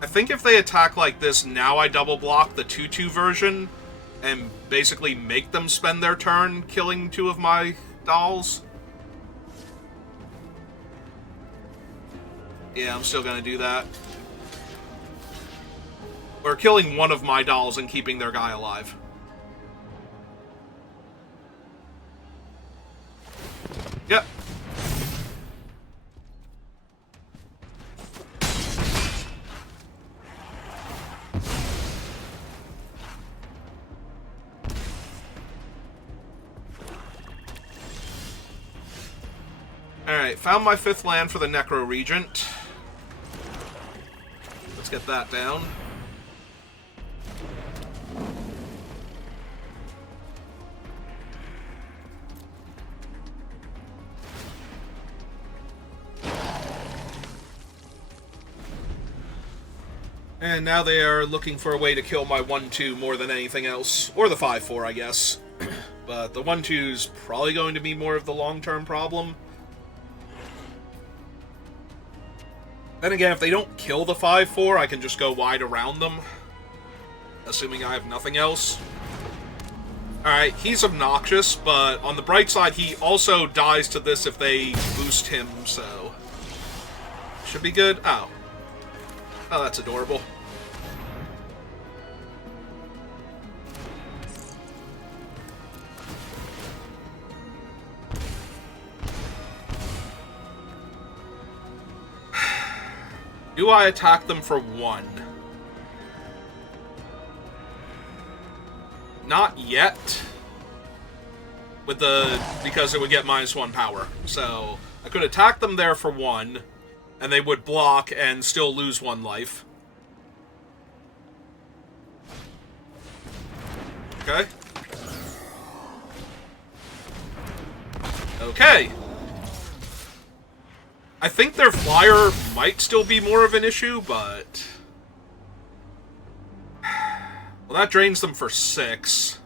I think if they attack like this, now I double block the 2/2 version, and basically make them spend their turn killing 2 of my dolls. Yeah, I'm still gonna do that. Or killing 1 of my dolls and keeping their guy alive. Yep. Alright, found my 5th land for the Necro Regent. Let's get that down. And now they are looking for a way to kill my 1-2 more than anything else. Or the 5-4, I guess. But the 1-2's probably going to be more of the long-term problem. Then again, if they don't kill the 5-4, I can just go wide around them. Assuming I have nothing else. Alright, he's obnoxious, but on the bright side, he also dies to this if they boost him, so... should be good. Oh. Oh, that's adorable. Do I attack them for 1? Not yet. Because it would get -1 power. So, I could attack them there for 1, and they would block and still lose 1 life. Okay. Okay. I think their flyer might still be more of an issue, but... well, that drains them for 6.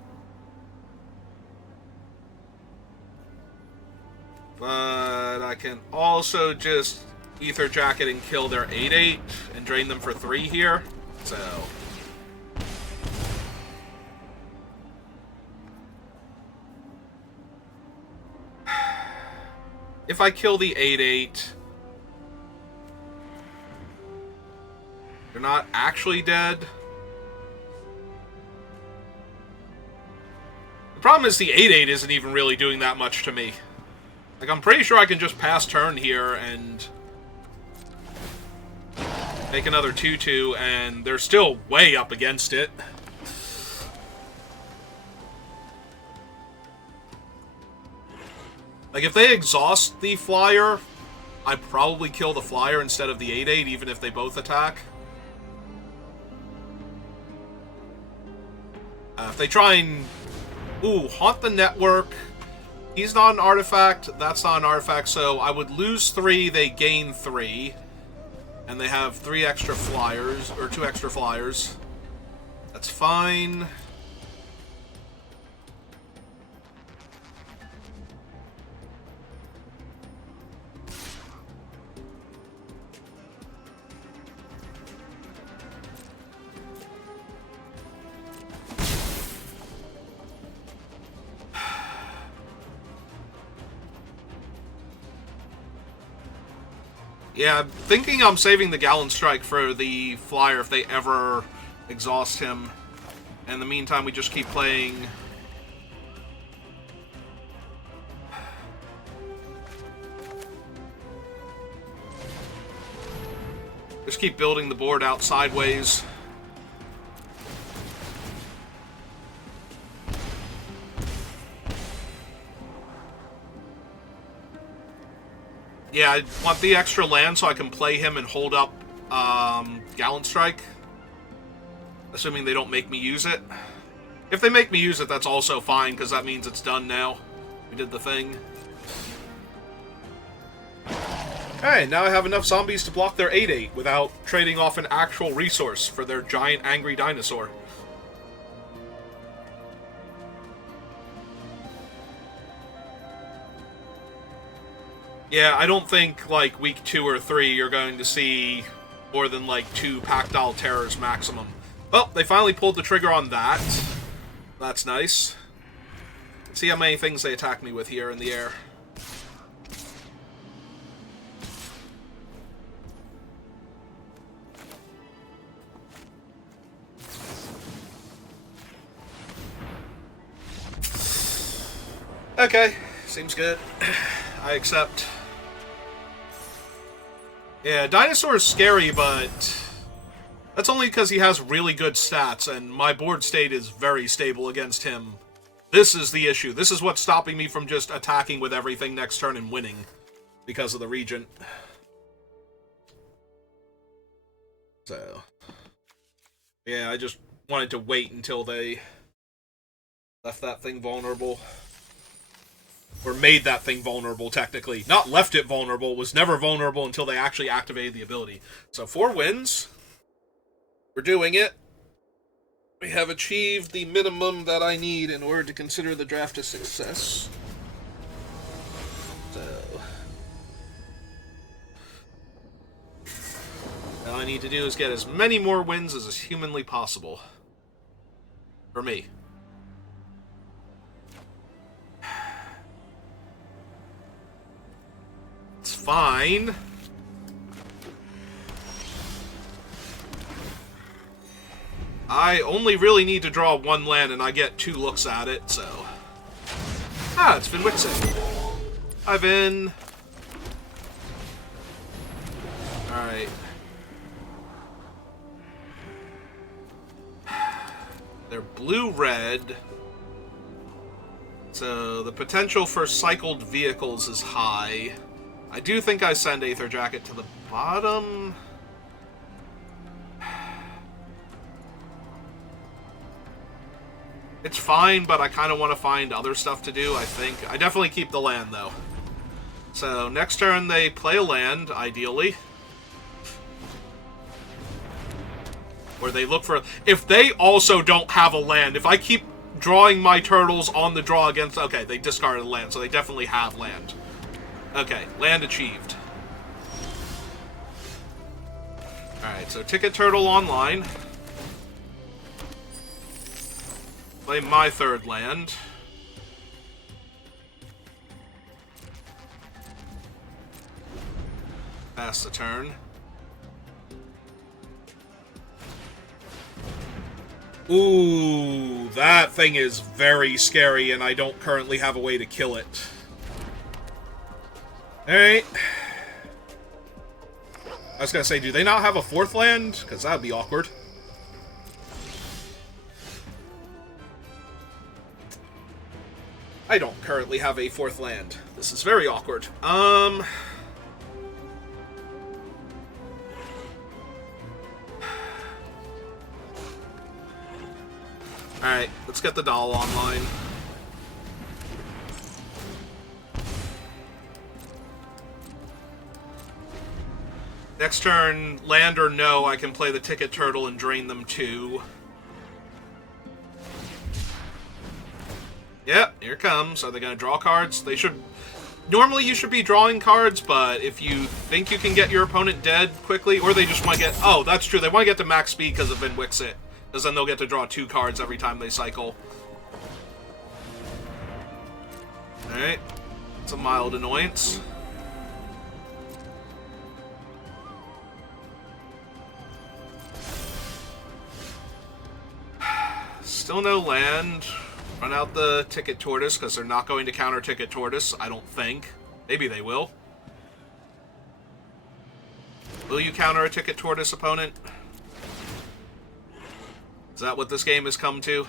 But I can also just Ether Jacket and kill their 8/8 and drain them for 3 here. So... if I kill the 8/8... they're not actually dead. The problem is the 8/8 isn't even really doing that much to me. Like, I'm pretty sure I can just pass turn here and make another 2/2, and they're still way up against it. Like, if they exhaust the flyer, I probably kill the flyer instead of the 8/8, even if they both attack. If they try and... ooh, haunt the network. He's not an artifact, that's not an artifact, so I would lose 3, they gain 3. And they have 3 extra flyers, or 2 extra flyers. That's fine. Yeah, I'm thinking I'm saving the Gallon Strike for the flyer if they ever exhaust him. In the meantime, we just keep playing... just keep building the board out sideways. Yeah, I want the extra land so I can play him and hold up Gallon Strike. Assuming they don't make me use it. If they make me use it, that's also fine, because that means it's done now. We did the thing. Alright, now I have enough zombies to block their 8/8 without trading off an actual resource for their giant angry dinosaur. Yeah, I don't think, like, week 2 or 3 you're going to see more than, like, 2 Packdoll Terrors maximum. Well, they finally pulled the trigger on that. That's nice. See how many things they attack me with here in the air. Okay, seems good. I accept. Yeah, Dinosaur is scary, but that's only because he has really good stats, and my board state is very stable against him. This is the issue. This is what's stopping me from just attacking with everything next turn and winning, because of the Regent. So, yeah, I just wanted to wait until they left that thing vulnerable. Or made that thing vulnerable, technically. Not left it vulnerable, was never vulnerable until they actually activated the ability. So 4 wins. We're doing it. We have achieved the minimum that I need in order to consider the draft a success. So... all I need to do is get as many more wins as is humanly possible. For me. It's fine. I only really need to draw 1 land and I get 2 looks at it, so... ah, it's Finn Wixit. Hi, Vin. Alright. They're blue-red. So the potential for cycled vehicles is high. I do think I send Aether Jacket to the bottom. It's fine, but I kind of want to find other stuff to do, I think. I definitely keep the land, though. So, next turn they play a land, ideally. Or they look for... if they also don't have a land, if I keep drawing my turtles on the draw against... okay, they discarded land, so they definitely have land. Okay, land achieved. Alright, so Ticket Turtle online. Play my 3rd land. Pass the turn. Ooh, that thing is very scary, and I don't currently have a way to kill it. Alright. I was gonna say, do they not have a 4th land? Because that would be awkward. I don't currently have a 4th land. This is very awkward. Alright, let's get the doll online. Next turn, land or no, I can play the Ticket Turtle and drain them 2. Yep, here it comes. Are they going to draw cards? They should... normally you should be drawing cards, but if you think you can get your opponent dead quickly, or they just want to get... oh, that's true. They want to get to max speed because of Vin Wixit. Because then they'll get to draw 2 cards every time they cycle. Alright. It's a mild annoyance. Still no land. Run out the Ticket Tortoise, because they're not going to counter Ticket Tortoise, I don't think. Maybe they will. Will you counter a Ticket Tortoise, opponent? Is that what this game has come to?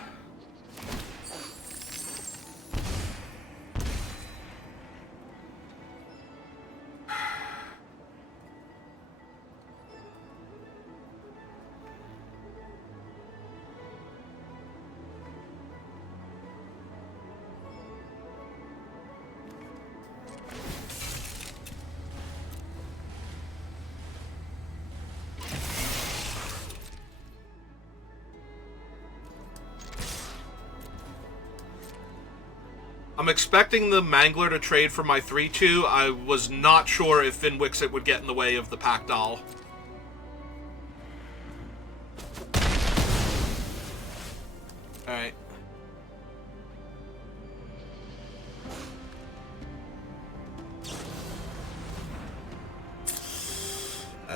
I'm expecting the Mangler to trade for my 3-2. I was not sure if Finn Wixit would get in the way of the Pack Doll. Alright.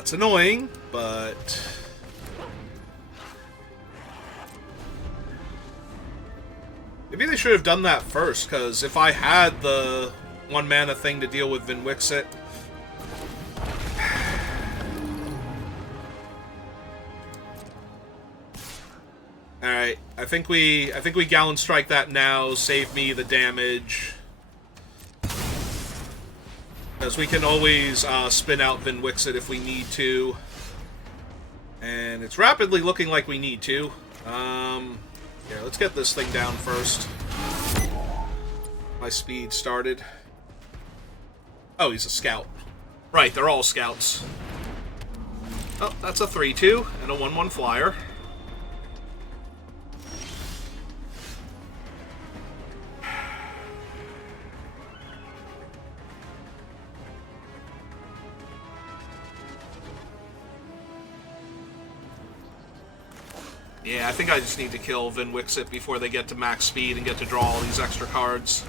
That's annoying, but... maybe they should have done that first, because if I had the 1 mana thing to deal with Vinwixit... Alright, I think we Gallon Strike that now, save me the damage. Because we can always spin out Vinwixit if we need to. And it's rapidly looking like we need to. Here, let's get this thing down first. My speed started. Oh, he's a scout. Right, they're all scouts. Oh, that's a 3/2 and a 1/1 flyer. Yeah, I think I just need to kill Vinwixit before they get to max speed and get to draw all these extra cards.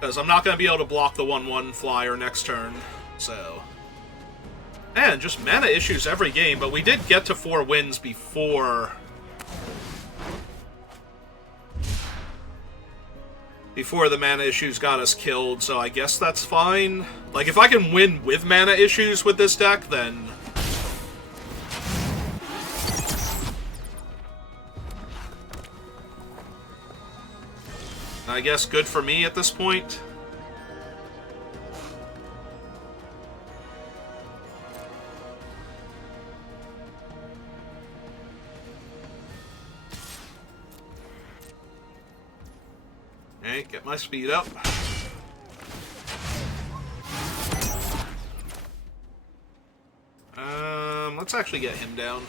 Because I'm not going to be able to block the 1/1 flyer next turn, so... Man, just mana issues every game, but we did get to 4 wins before... before the mana issues got us killed, so I guess that's fine. Like, if I can win with mana issues with this deck, then... I guess good for me at this point. Okay, get my speed up. Let's actually get him down.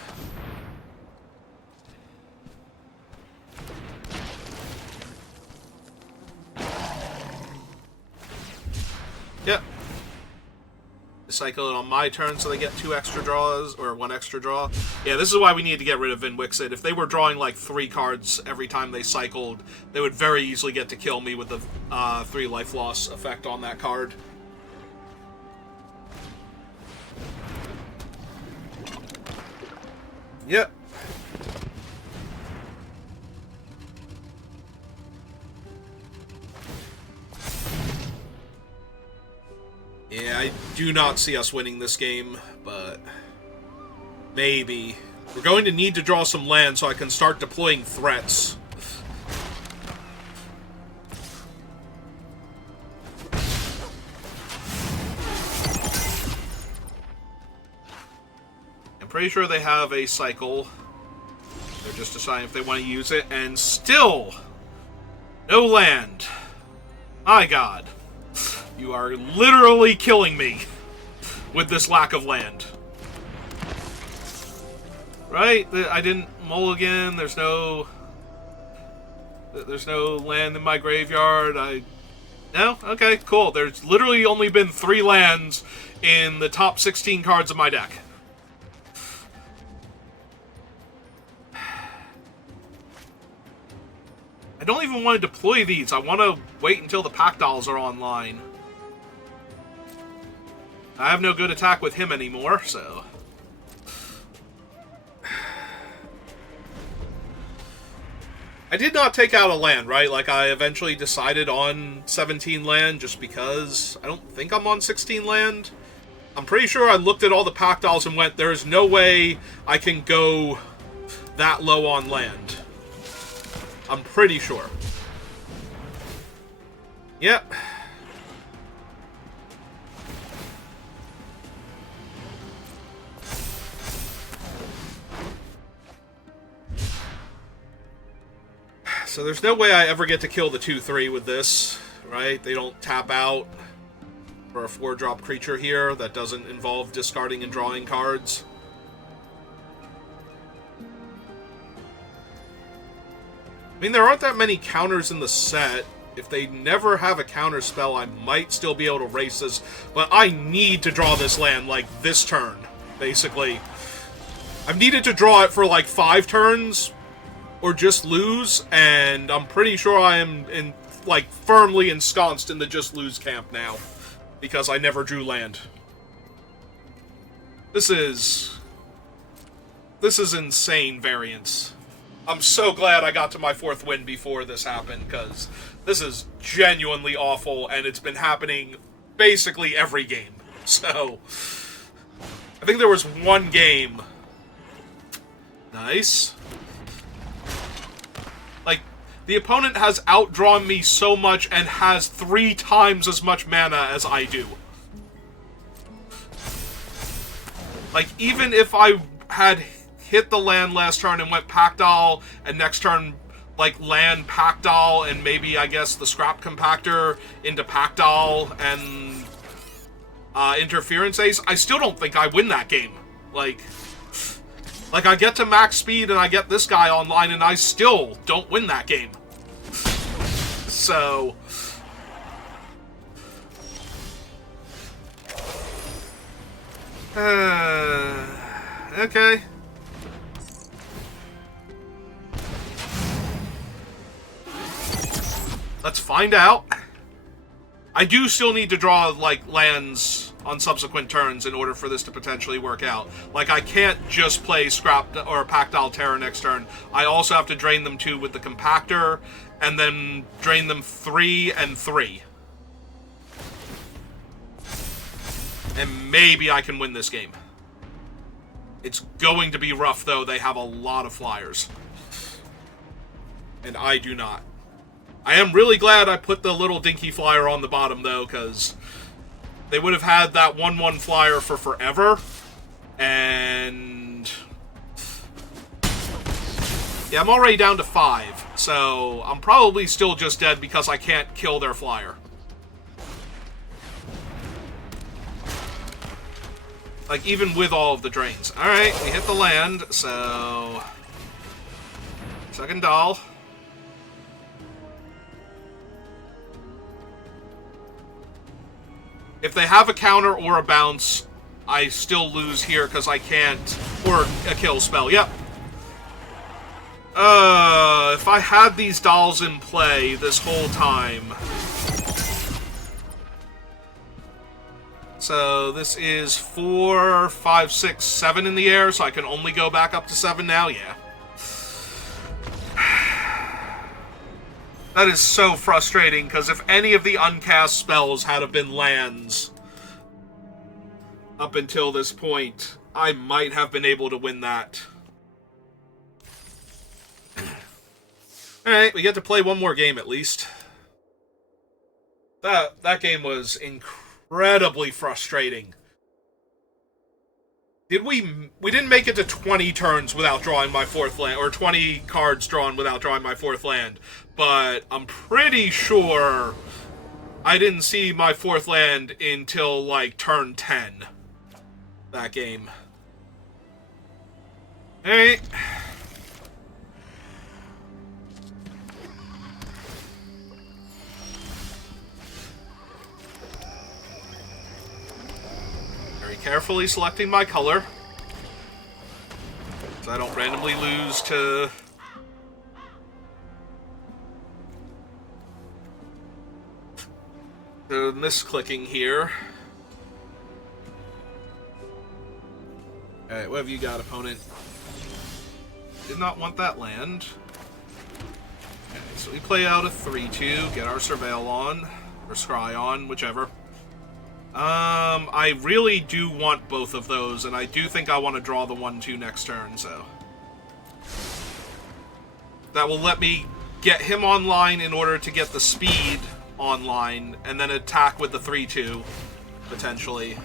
Yep. Cycle it on my turn so they get 2 extra draws, or 1 extra draw. Yeah, this is why we need to get rid of Vinwixit. If they were drawing like 3 cards every time they cycled, they would very easily get to kill me with the 3 life loss effect on that card. Yep. Yeah, I do not see us winning this game, but maybe. We're going to need to draw some land so I can start deploying threats. I'm pretty sure they have a cycle. They're just deciding if they want to use it, and still no land. My God. You are literally killing me with this lack of land. Right? I didn't mulligan. There's no land in my graveyard. No? Okay, cool. There's literally only been 3 lands in the top 16 cards of my deck. I don't even want to deploy these. I want to wait until the pack dolls are online. I have no good attack with him anymore, so... I did not take out a land, right? Like, I eventually decided on 17 land just because I don't think I'm on 16 land. I'm pretty sure I looked at all the pack dolls and went, there's no way I can go that low on land. I'm pretty sure. Yep. So there's no way I ever get to kill the 2/3 with this, right? They don't tap out for a 4-drop creature here that doesn't involve discarding and drawing cards. I mean, there aren't that many counters in the set. If they never have a counter spell, I might still be able to race this, but I need to draw this land, like, this turn, basically. I've needed to draw it for, like, 5 turns, or just lose, and I'm pretty sure I am, firmly ensconced in the just lose camp now. because I never drew land. This is insane variance. I'm so glad I got to my 4th win before this happened, because this is genuinely awful, and it's been happening basically every game. So, I think there was one game. Nice. Like, the opponent has outdrawn me so much and has 3 times as much mana as I do. Like, even if I had hit the land last turn and went Packdoll, and next turn, like, land Packdoll, and maybe, I guess, the Scrap Compactor into Packdoll and Interference Ace, I still don't think I win that game. Like, I get to max speed and I get this guy online and I still don't win that game. So... okay. Let's find out. I do still need to draw, like, lands on subsequent turns in order for this to potentially work out. Like, I can't just play Scrap or Packdoll Terror next turn. I also have to drain them 2 with the Compactor, and then drain them 3 and 3. And maybe I can win this game. It's going to be rough, though. They have a lot of flyers. And I do not. I am really glad I put the little dinky flyer on the bottom, though, because they would have had that 1/1 flyer for forever. And... yeah, I'm already down to 5. So I'm probably still just dead because I can't kill their flyer. Like, even with all of the drains. Alright, we hit the land, so... second doll. If they have a counter or a bounce, I still lose here because I can't... or a kill spell, yep. If I had these dolls in play this whole time... so this is 4, 5, 6, 7 in the air, so I can only go back up to 7 now? Yeah. That is so frustrating, because if any of the uncast spells had have been lands up until this point, I might have been able to win that. Alright, we get to play one more game at least. That game was incredibly frustrating. We didn't make it to 20 turns without drawing my 4th land, or 20 cards drawn without drawing my 4th land, but I'm pretty sure I didn't see my 4th land until, like, turn 10. That game. Alright. Carefully selecting my color, so I don't randomly lose to the misclicking here. Alright, what have you got, opponent? Did not want that land. Okay, so we play out a 3-2, get our Surveil on, or Scry on, whichever. I really do want both of those, and I do think I want to draw the 1-2 next turn, so... that will let me get him online in order to get the speed online, and then attack with the 3-2, potentially.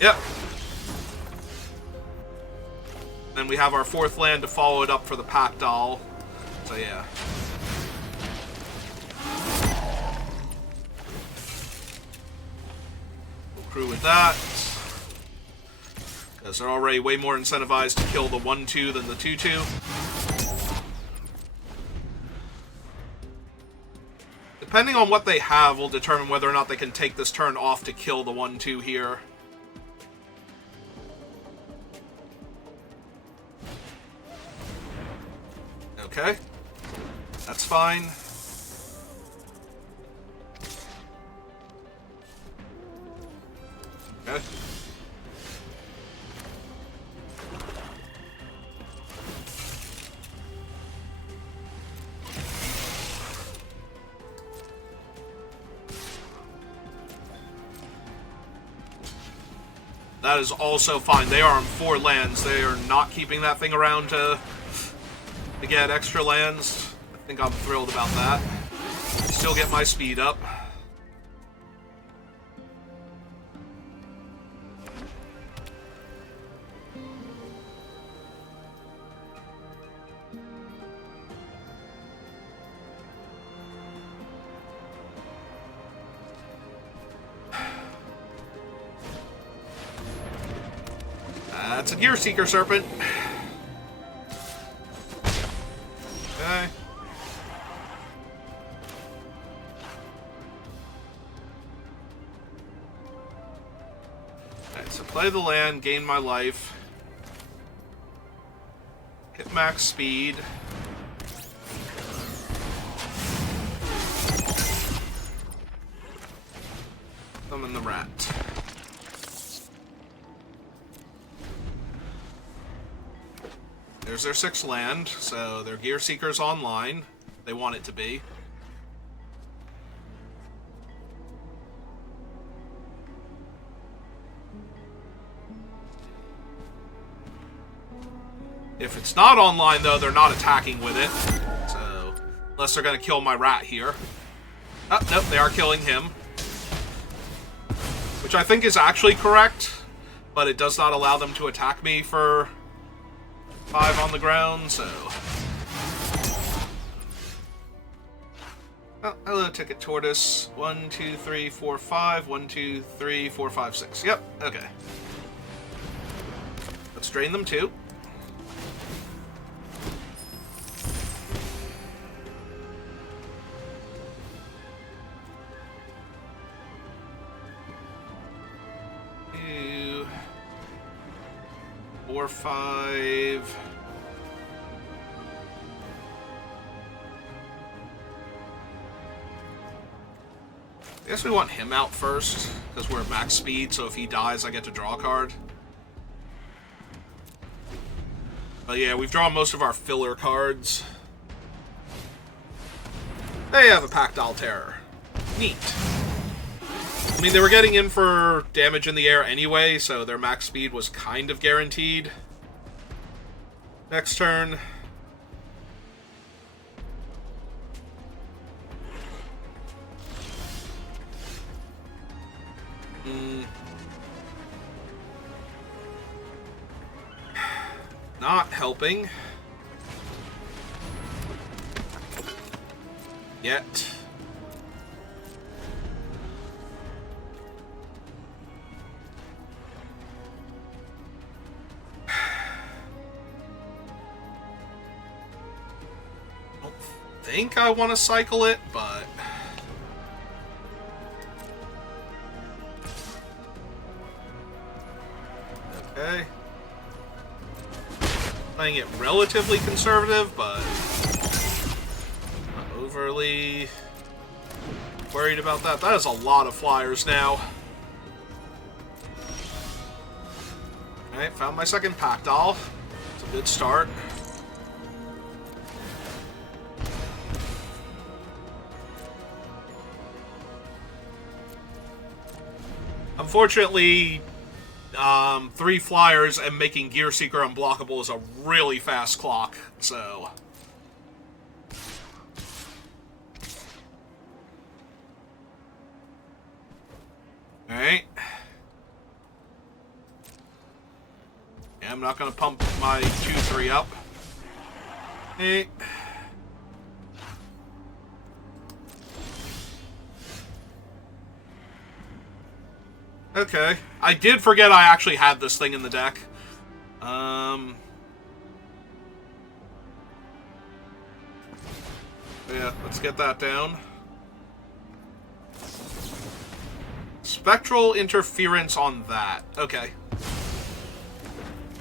Yep. Then we have our 4th land to follow it up for the Packdoll, so yeah. Crew with that, because they're already way more incentivized to kill the 1-2 than the 2-2. Depending on what they have will determine whether or not they can take this turn off to kill the 1-2 here. Okay, that's fine. That is also fine. They are on 4 lands. They are not keeping that thing around to get extra lands. I think I'm thrilled about that. Still get my speed up. That's a Gear Seeker Serpent. Okay. Alright, so play the land, gain my life. Hit max speed. Summon the rat. There's their 6th land, so their Gear Seeker's online. They want it to be. If it's not online, though, they're not attacking with it. So, unless they're going to kill my rat here. Oh, nope, they are killing him. Which I think is actually correct, but it does not allow them to attack me for 5 on the ground, so... Oh, hello, Ticket Tortoise. 1, 2, 3, 4, 5. 1, 2, 3, 4, 5, 6. Yep, okay. Let's drain them too. Two, 4, 5. I guess we want him out first, because we're at max speed, so if he dies, I get to draw a card. But yeah, we've drawn most of our filler cards. They have a Pactile Terror. Neat. I mean, they were getting in for damage in the air anyway, so their max speed was kind of guaranteed. Next turn. Not helping. Yet. I don't think I want to cycle it, but... Okay. Playing it relatively conservative, but not overly worried about that. That is a lot of flyers now. Alright, found my second Pactile. It's a good start. Unfortunately, 3 flyers and making Gear Seeker unblockable is a really fast clock, so... Alright. Yeah, I'm not gonna pump my 2-3 up. Hey. Okay. I did forget I actually had this thing in the deck. Yeah, let's get that down. Spectral interference on that. Okay.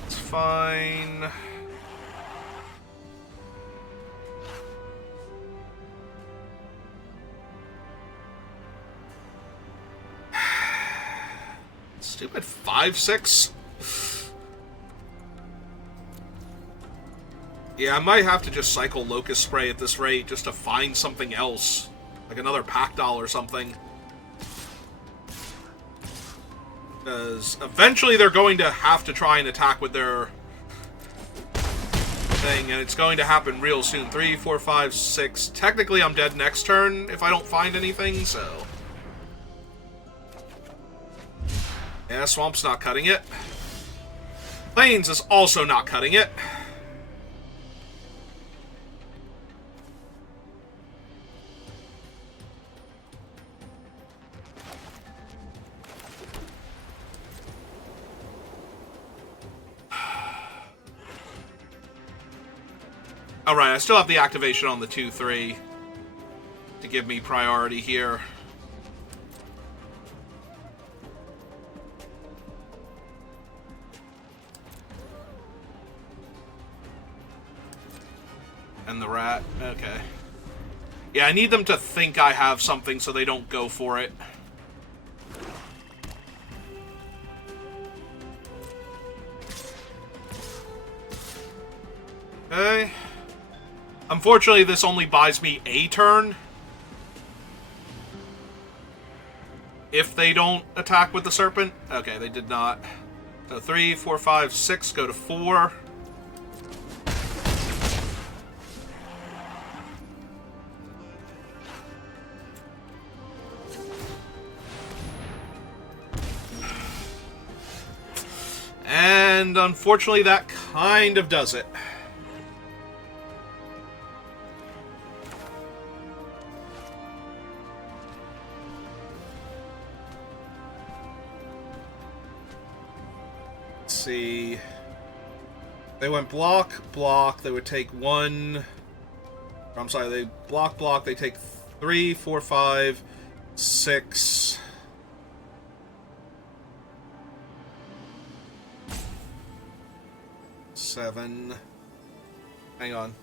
It's fine. Stupid 5/6. Yeah, I might have to just cycle Locust Spray at this rate just to find something else. Like another Pactile or something. Because eventually they're going to have to try and attack with their thing, and it's going to happen real soon. 3, 4, 5, 6. Technically, I'm dead next turn if I don't find anything, so... Yeah, Swamp's not cutting it. Plains is also not cutting it. Alright, I still have the activation on the 2-3 to give me priority here. And the rat. Okay. Yeah, I need them to think I have something so they don't go for it. Okay. Unfortunately, this only buys me a turn. If they don't attack with the serpent. Okay, they did not. So 3, 4, 5, 6 go to 4. And unfortunately, that kind of does it. Let's see. They went block, block. They would take 1. I'm sorry, they block, block. They take 3, 4, 5, 6. Seven. Hang on.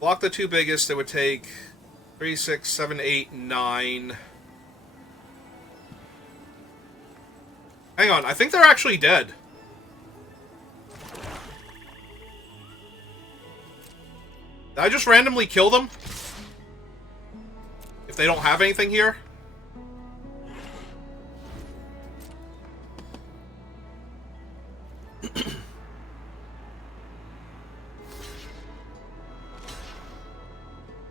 Block the 2 biggest. They would take 3, 6, 7, 8, 9. Hang on. I think they're actually dead. Did I just randomly kill them? If they don't have anything here?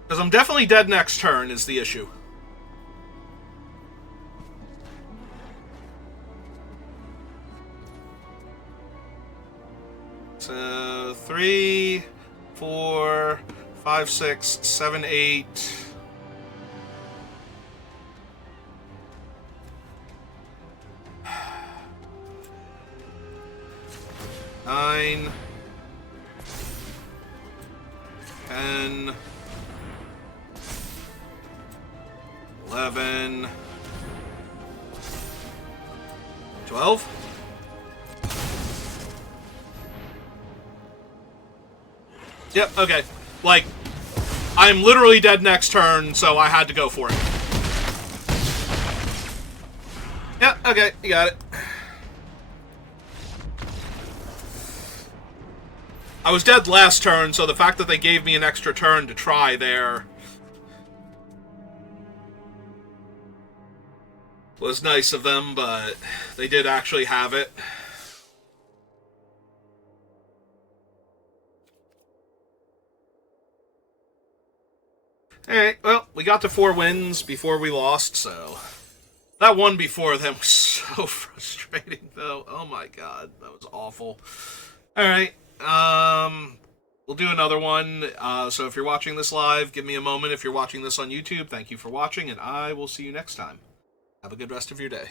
Because I'm definitely dead next turn is the issue. So 3, 4, 5, 6, 7, 8. Nine. 10. 11. 12. Yep, okay. Like, I'm literally dead next turn, so I had to go for it. Yeah, okay, you got it. I was dead last turn, so the fact that they gave me an extra turn to try there was nice of them, but they did actually have it. Alright, well, we got to 4 wins before we lost, so... That one before them was so frustrating, though. Oh my god, that was awful. Alright, we'll do another one. So if you're watching this live, give me a moment. If you're watching this on YouTube, thank you for watching, and I will see you next time. Have a good rest of your day.